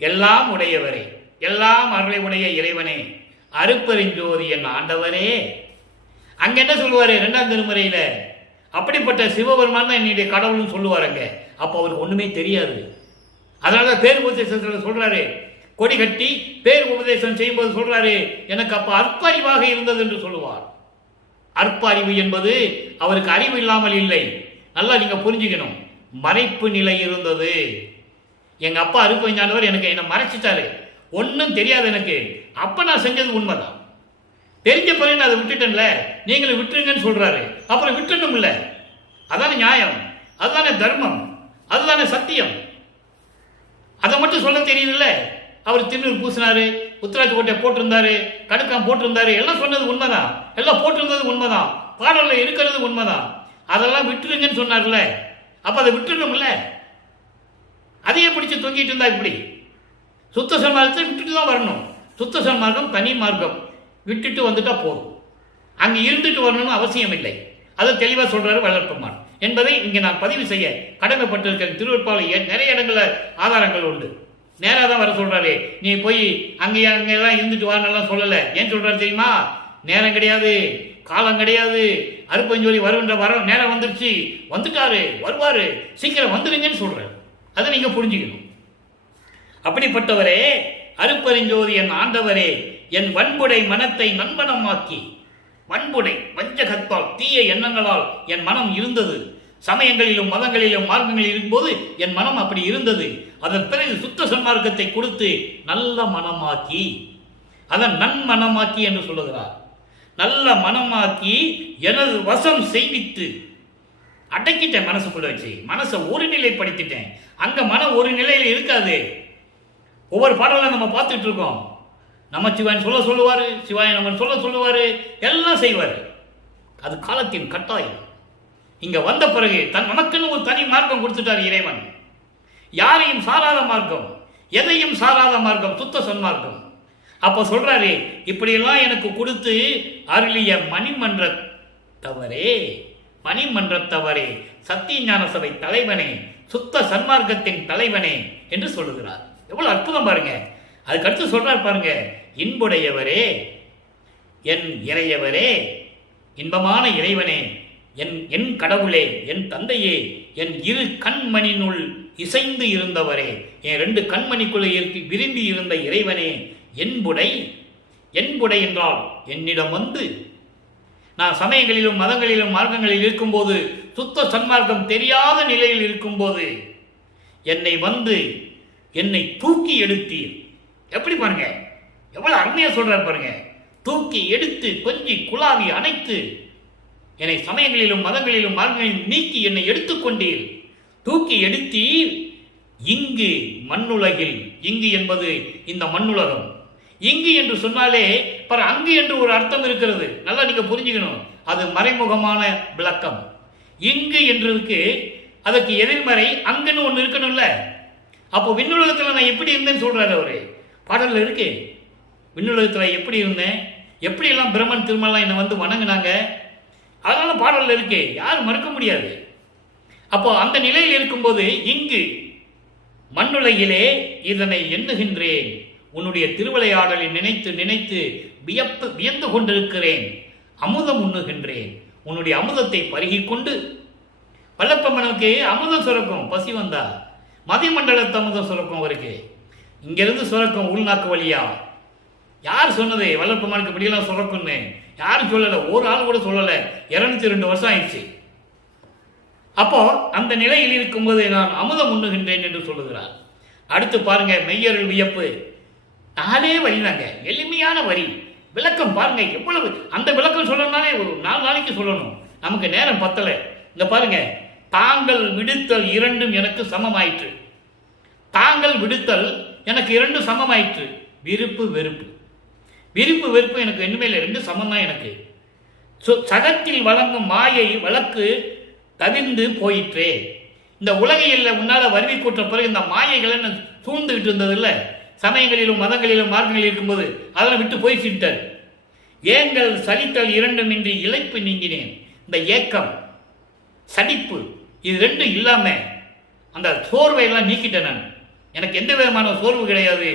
எல்லாம் உடையவரே, எல்லாம் அருளை உடைய இறைவனே, அருப்பெருஞ்சோதி என் ஆண்டவரே. அங்க என்ன சொல்லுவாரு 2ஆம் திருமுறையில? அப்படிப்பட்ட சிவபெருமான் தான் என்னுடைய கடவுள்னு சொல்லுவாருங்க. அப்போ அவருக்கு ஒண்ணுமே தெரியாது. அதனால பேர் உபதேசத்தில் சொல்றாரு, கொடி கட்டி பேர் உபதேசம் செய்யும்போது சொல்றாரு, எனக்கு அப்ப அற்ப அறிவாக இருந்தது என்று சொல்லுவார். அற்ப அறிவு என்பது அவருக்கு அறிவு இல்லாமல் இல்லை. நல்லா நீங்க புரிஞ்சுக்கணும். மறைப்பு நிலை இருந்தது. எங்க அப்பா அறுப்பு ஞானவர் எனக்கு என்ன மறைச்சிட்டாரு, ஒன்றும் தெரியாது எனக்கு. அப்ப நான் செஞ்சது உண்மைதான். தெரிஞ்ச பிறகு நான் அதை விட்டுட்டேன்ல, நீங்களும் விட்டுருங்கன்னு சொல்றாரு. அப்புறம் விட்டுணும் இல்ல, அதான நியாயம், அதுதானே தர்மம், அதுதானே சத்தியம். அதை மட்டும் சொல்ல தெரியுதுல்ல. அவர் திருநூறு பூசினாரு, உத்தராட்சி கோட்டை போட்டிருந்தாரு, கடுக்காம் போட்டிருந்தாரு, எல்லாம் சொன்னது உண்மைதான், எல்லாம் போட்டிருந்தது உண்மைதான், பாடல்ல இருக்கிறது உண்மைதான். அதெல்லாம் விட்டுருங்கன்னு சொன்னார்ல, அப்ப அதை விட்டுணும்ல. அதையே பிடிச்சு தொங்கிட்டு இருந்தா இப்படி. சுத்த சன்மார்க்கத்தை விட்டுட்டு தான் வரணும். சுத்த சன்மார்க்கம் தனி மார்க்கம், விட்டுட்டு வந்துட்டா போதும். அங்க இருந்துட்டு வரணும்னு அவசியம் இல்லை. அதை தெளிவா சொல்றாரு வல்லற்பெருமான் என்பதை இங்க நான் பதிவு செய்ய கடமைப்பட்டிருக்கிற. திருவருட்பாவில் நிறைய இடங்கள்ல ஆதாரங்கள் உண்டு. நேராக தான் வர சொல்றாரு. நீ போய் அங்கெல்லாம் இருந்துட்டு வாரெல்லாம் சொல்லல. ஏன் சொல்றாரு தெரியுமா? நேரம் கிடையாது, காலம் கிடையாது. அருப்பஞ்சோதி வருகின்ற நேரம் வந்துருச்சு, வந்துட்டாரு, வருவாரு, சீக்கிரம் வந்துடுங்கன்னு சொல்றாரு. அதை நீங்க புரிஞ்சுக்கணும். அப்படிப்பட்டவரே அருப்பெருஞ்சோதி என் ஆண்டவரே, என் வன்புடை மனத்தை நண்பனமாக்கி, வன்புடை வஞ்சகத்தால் தீய எண்ணங்களால் என் மனம் இருந்தது. சமயங்களிலும் மதங்களிலும் மார்க்கங்களில் இருக்கும்போது என் மனம் அப்படி இருந்தது. அதன் பிறகு சுத்த சன்மார்க்கத்தை கொடுத்து நல்ல மனமாக்கி, அதன் நன்மனமாக்கி என்று சொல்லுகிறார். நல்ல மனமாக்கி எனது வசம் செய்வித்து அடக்கிட்டேன். மனசுக்குள்ள வச்சு மனசை ஒரு நிலைப்படுத்திட்டேன். அங்க மனம் ஒரு நிலையில் இருக்காது. ஒவ்வொரு பாடலை நம்ம பார்த்துட்டு இருக்கோம். நம்ம சிவாயன் சொல்லுவாரு, சிவாயன் நம்ம சொல்லுவாரு, எல்லாம் செய்வார். அது காலத்தின் கட்டாயம். இங்க வந்த பிறகு நமக்குன்னு ஒரு தனி மார்க்கம் கொடுத்துட்டார் இறைவன். யாரையும் சாராத மார்க்கம், எதையும் சாராத மார்க்கம், சுத்த சன்மார்க்கம். அப்ப சொல்றாரு, இப்படியெல்லாம் எனக்கு கொடுத்து அருளிய மணிமன்றத்தவரே, சத்திய ஞான சபை தலைவனே, சுத்த சன்மார்க்கத்தின் தலைவனே என்று சொல்லுகிறார். எவ்வளவு அற்புதம் பாருங்க. அதுக்கடுத்து சொல்றார் பாருங்க, இன்புடையவரே, என் இறையவரே, இன்பமான இறைவனே, என் கடவுளே, என் தந்தையே, என் இரு கண்மணினுள் இசைந்து இருந்தவரே, என் 2 கண்மணிக்குள்ளே விரும்பி இருந்த இறைவனே, என்புடை என்றால் என்னிடம் வந்து, நான் சமயங்களிலும் மதங்களிலும் மார்க்கங்களில் இருக்கும்போது, சுத்த சன்மார்க்கம் தெரியாத நிலையில் இருக்கும்போது என்னை தூக்கி எடுத்தீர். எப்படி பாருங்க, எவ்வளவு அருமையா சொல்றார் பாருங்க. தூக்கி எடுத்து கொஞ்சி குழாவி அணைத்து என்னை சமயங்களிலும் மதங்களிலும் மார்க்கங்களிலும் நீக்கி என்னை எடுத்துக்கொண்டீர், தூக்கி எடுத்தீர். இங்கு மண்ணுலகில், இங்கு என்பது இந்த மண்ணுலகம். இங்கு என்று சொன்னாலே அங்கு என்று ஒரு அர்த்தம் இருக்கிறது. நல்லா நீங்க புரிஞ்சுக்கணும். அது மறைமுகமான விளக்கம். இங்கு என்றதுக்கு அதற்கு எதிர்மறை அங்குன்னு ஒன்று இருக்கணும்ல. அப்போ விண்ணுலகத்தில் நான் எப்படி இருந்தேன்னு சொல்றாரு அவரு. பாடல்ல இருக்கு, விண்ணுலகத்தில் எப்படி இருந்தேன், எப்படி எல்லாம் பிரம்மன் திருமலாம் என்னை வந்து வணங்கினாங்க, அதனால பாடல்ல இருக்கு, யாரும் மறுக்க முடியாது. அப்போ அந்த நிலையில் இருக்கும்போது இங்கு மண்ணுலகிலே இதனை எண்ணுகின்றேன், உன்னுடைய திருவிளையாடலை நினைத்து நினைத்து வியந்து கொண்டிருக்கிறேன், அமுதம் உண்ணுகின்றேன், உன்னுடைய அமுதத்தை பருகிக்கொண்டு. வல்லப்பம்மனுக்கு அமுதம் சுரக்கும் பசி வந்தா, மதிமண்டலத்து அமுதம் சுரக்கும் அவருக்கு. இங்கிருந்து சுரக்கும் உள்நாக்கு வழியா. யார் சொன்னது வல்லப்பம்மனுக்கு இப்படியெல்லாம் சுரக்கும்னு? யாரும் சொல்லலை, ஒரு ஆள் கூட சொல்லலை. 202 வருஷம் ஆயிடுச்சு. அப்போ அந்த நிலையில் இருக்கும்போது நான் அமுதம் உண்ணுகின்றேன் என்று சொல்லுகிறார். அடுத்து பாருங்க, மெய்யருள் வியப்பு. 4 வரி தாங்க, எளிமையான வரி. விளக்கம் பாருங்க எவ்வளவு. அந்த விளக்கம் சொல்லணும்னாலே ஒரு 4 நாளைக்கு சொல்லணும், நமக்கு நேரம் பத்தலை. இங்க பாருங்க, தாங்கள் விடுத்தல் 2 எனக்கு சமமாயிற்று. தாங்கள் விடுத்தல் எனக்கு 2 சமமாயிற்று. விருப்பு வெறுப்பு, விருப்பு வெறுப்பு எனக்கு இனிமேல் 2 சமம் தான் எனக்கு. சகத்தில் வழங்கும் மாயை வழக்கு தவிர்ந்து போயிற்றே. இந்த உலகையில் உன்னால வருவி கூற்ற பிறகு இந்த மாயைகளை சூழ்ந்துகிட்டு இருந்தது இல்லை, சமயங்களிலும் மதங்களிலும் மார்க்கங்களில் இருக்கும்போது அதெல்லாம் விட்டு போயிட்டார். ஏங்கள் சலித்தல் 2 இழைப்பு நீங்கினேன். இந்த ஏக்கம் சலிப்பு இது 2 இல்லாம அந்த சோர்வை எல்லாம் நீக்கிட்டேன். நான் எனக்கு எந்த விதமான சோர்வு கிடையாது.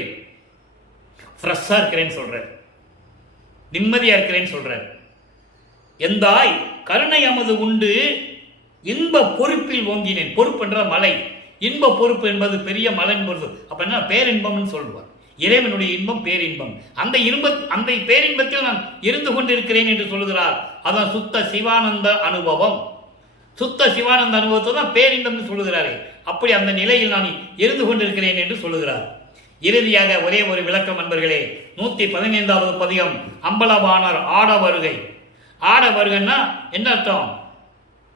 ஃப்ரெஷ்ஷா இருக்கிறேன்னு சொல்றேன், நிம்மதியா இருக்கிறேன்னு சொல்றேன். எந்தாய் கருணை அமது உண்டு இன்ப பொறுப்பில் ஓங்கினேன். பொறுப்பு என்ற மலை, இன்ப பொறுப்பு என்பது பெரிய மலை என்பது. அப்ப என்ன பேரின்பம்னு சொல்லுவார். இறைவனுடைய இன்பம் பேரின்பம். அந்த பேரின்பத்தில் நான் இருந்து கொண்டிருக்கிறேன் என்று சொல்லுகிறார். அதான் சுத்த சிவானந்த அனுபவம். சுத்த சிவானந்த அனுபவத்தை தான் பேரின்பம் சொல்லுகிறாரே, அப்படி அந்த நிலையில் நான் இருந்து கொண்டிருக்கிறேன் என்று சொல்லுகிறார். இறுதியாக ஒரே ஒரு விளக்கம் நண்பர்களே. 115வது பதிகம் அம்பலவாணர் ஆட வருகை. ஆட வருகைன்னா என்ன அர்த்தம்?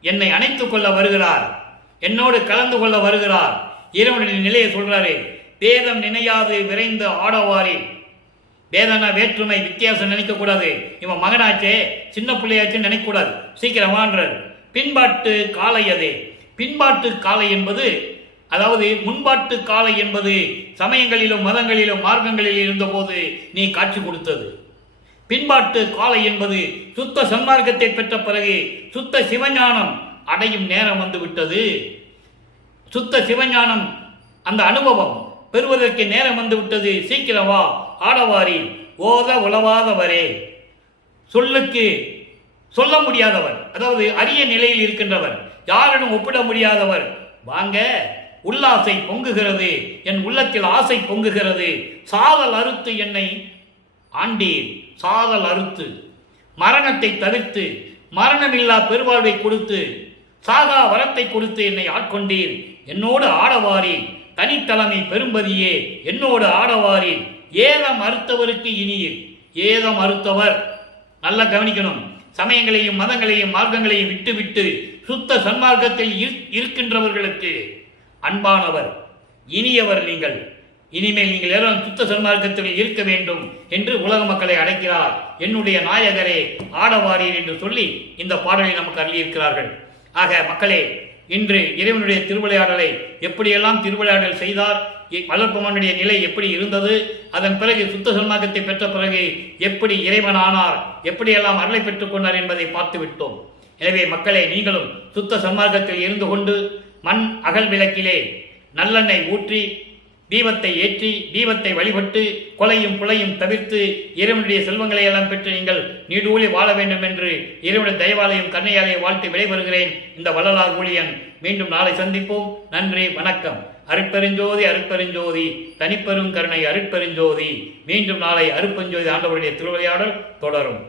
என்னை அணைத்துக் கொள்ள வருகிறார், என்னோடு கலந்து கொள்ள வருகிறார். இறைவனுடைய நிலையை சொல்றாரு. வேதம் நினையாது விரைந்து ஆடவாரி. வேதனா வேற்றுமை வித்தியாசம் நினைக்க கூடாது. இவன் மகனாச்சே சின்ன பிள்ளையாச்சுன்னு நினைக்க கூடாது. சீக்கிரமான்றார். பின்பாட்டு காலை அதே. பின்பாட்டு காலை என்பது, அதாவது முன்பாட்டு காலை என்பது சமயங்களிலும் மதங்களிலும் மார்க்கங்களில் இருந்தபோது நீ காட்சி கொடுத்தது. பின்பாட்டு காலை என்பது சுத்த சன்மார்க்கத்தை பெற்ற பிறகு சுத்த சிவஞானம் அடையும் நேரம் வந்து விட்டது. சுத்த சிவஞானம் அந்த அனுபவம் பெறுவதற்கு நேரம் வந்து விட்டது. சீக்கிரமா ஆடவாரி. ஓத உளவாதவரே, சொல்லுக்கு சொல்ல முடியாதவர், அதாவது அரிய நிலையில் இருக்கின்றவர், யாரிடம் ஒப்பிட முடியாதவர், வாங்க உல்லாசை பொங்குகிறது, என் உள்ளத்தில் ஆசை பொங்குகிறது. சாதல் அறுத்து என்னை ஆண்டீர், சாதல் அறுத்து மரணத்தை தவிர்த்து மரணமில்லா பெருவாழ்வை கொடுத்து சாகா வரத்தை கொடுத்து என்னை ஆட்கொண்டீர். என்னோடு ஆடவாரீர், தனித்தலைமை பெரும்பதியே என்னோடு ஆடவாரீர். ஏதம் அறுத்தவருக்கு இனியீர். ஏதம் அறுத்தவர், நல்லா கவனிக்கணும், சமயங்களையும் மதங்களையும் மார்க்கங்களையும் விட்டுவிட்டு சுத்த சன்மார்க்கத்தில் இருக்கின்றவர்களுக்கு அன்பானவர், இனியவர் நீங்கள். இனிமேல் நீங்கள் எல்லாம் சுத்த சன்மார்க்கத்தில் இருக்க வேண்டும் என்று உலக மக்களை அழைக்கிறார். என்னுடைய நாயகரே ஆடவாரீர் என்று சொல்லி இந்த பாடலை நமக்கு அள்ளியிருக்கிறார்கள். ஆக மக்களே, இன்று இறைவனுடைய திருவிளையாடலை எப்படியெல்லாம் திருவிளையாடல் செய்தார், வளர்ப்பவனுடைய நிலை எப்படி இருந்தது, அதன் பிறகு சுத்த சன்மார்க்கத்தை பெற்ற பிறகு எப்படி இறைவன் ஆனார், எப்படியெல்லாம் அருளை பெற்றுக் கொண்டார் என்பதை பார்த்து விட்டோம். எனவே மக்களே, நீங்களும் சுத்த சன்மார்க்கத்தில் இருந்து கொண்டு மண் அகல் விளக்கிலே நல்லெண்ணெய் ஊற்றி தீபத்தை ஏற்றி தீபத்தை வழிபட்டு கொலையும் புலையும் தவிர்த்து இறைவனுடைய செல்வங்களை எல்லாம் பெற்று நீங்கள் நீடூழி வாழ வேண்டும் என்று இறைவனுடைய தயவாலயம் கண்ணையாலே வாழ்த்து விடைபெறுகிறேன். இந்த வள்ளலார் ஊழியன். மீண்டும் நாளை சந்திப்போம். நன்றி, வணக்கம். அருட்பெருஞ்சோதி அருட்பெருஞ்சோதி தனிப்பெரும் கருணை அருட்பெருஞ்சோதி. மீண்டும் நாளை அருட்பெருஞ்சோதி ஆண்டவருடைய திருவிளையாடல் தொடரும்.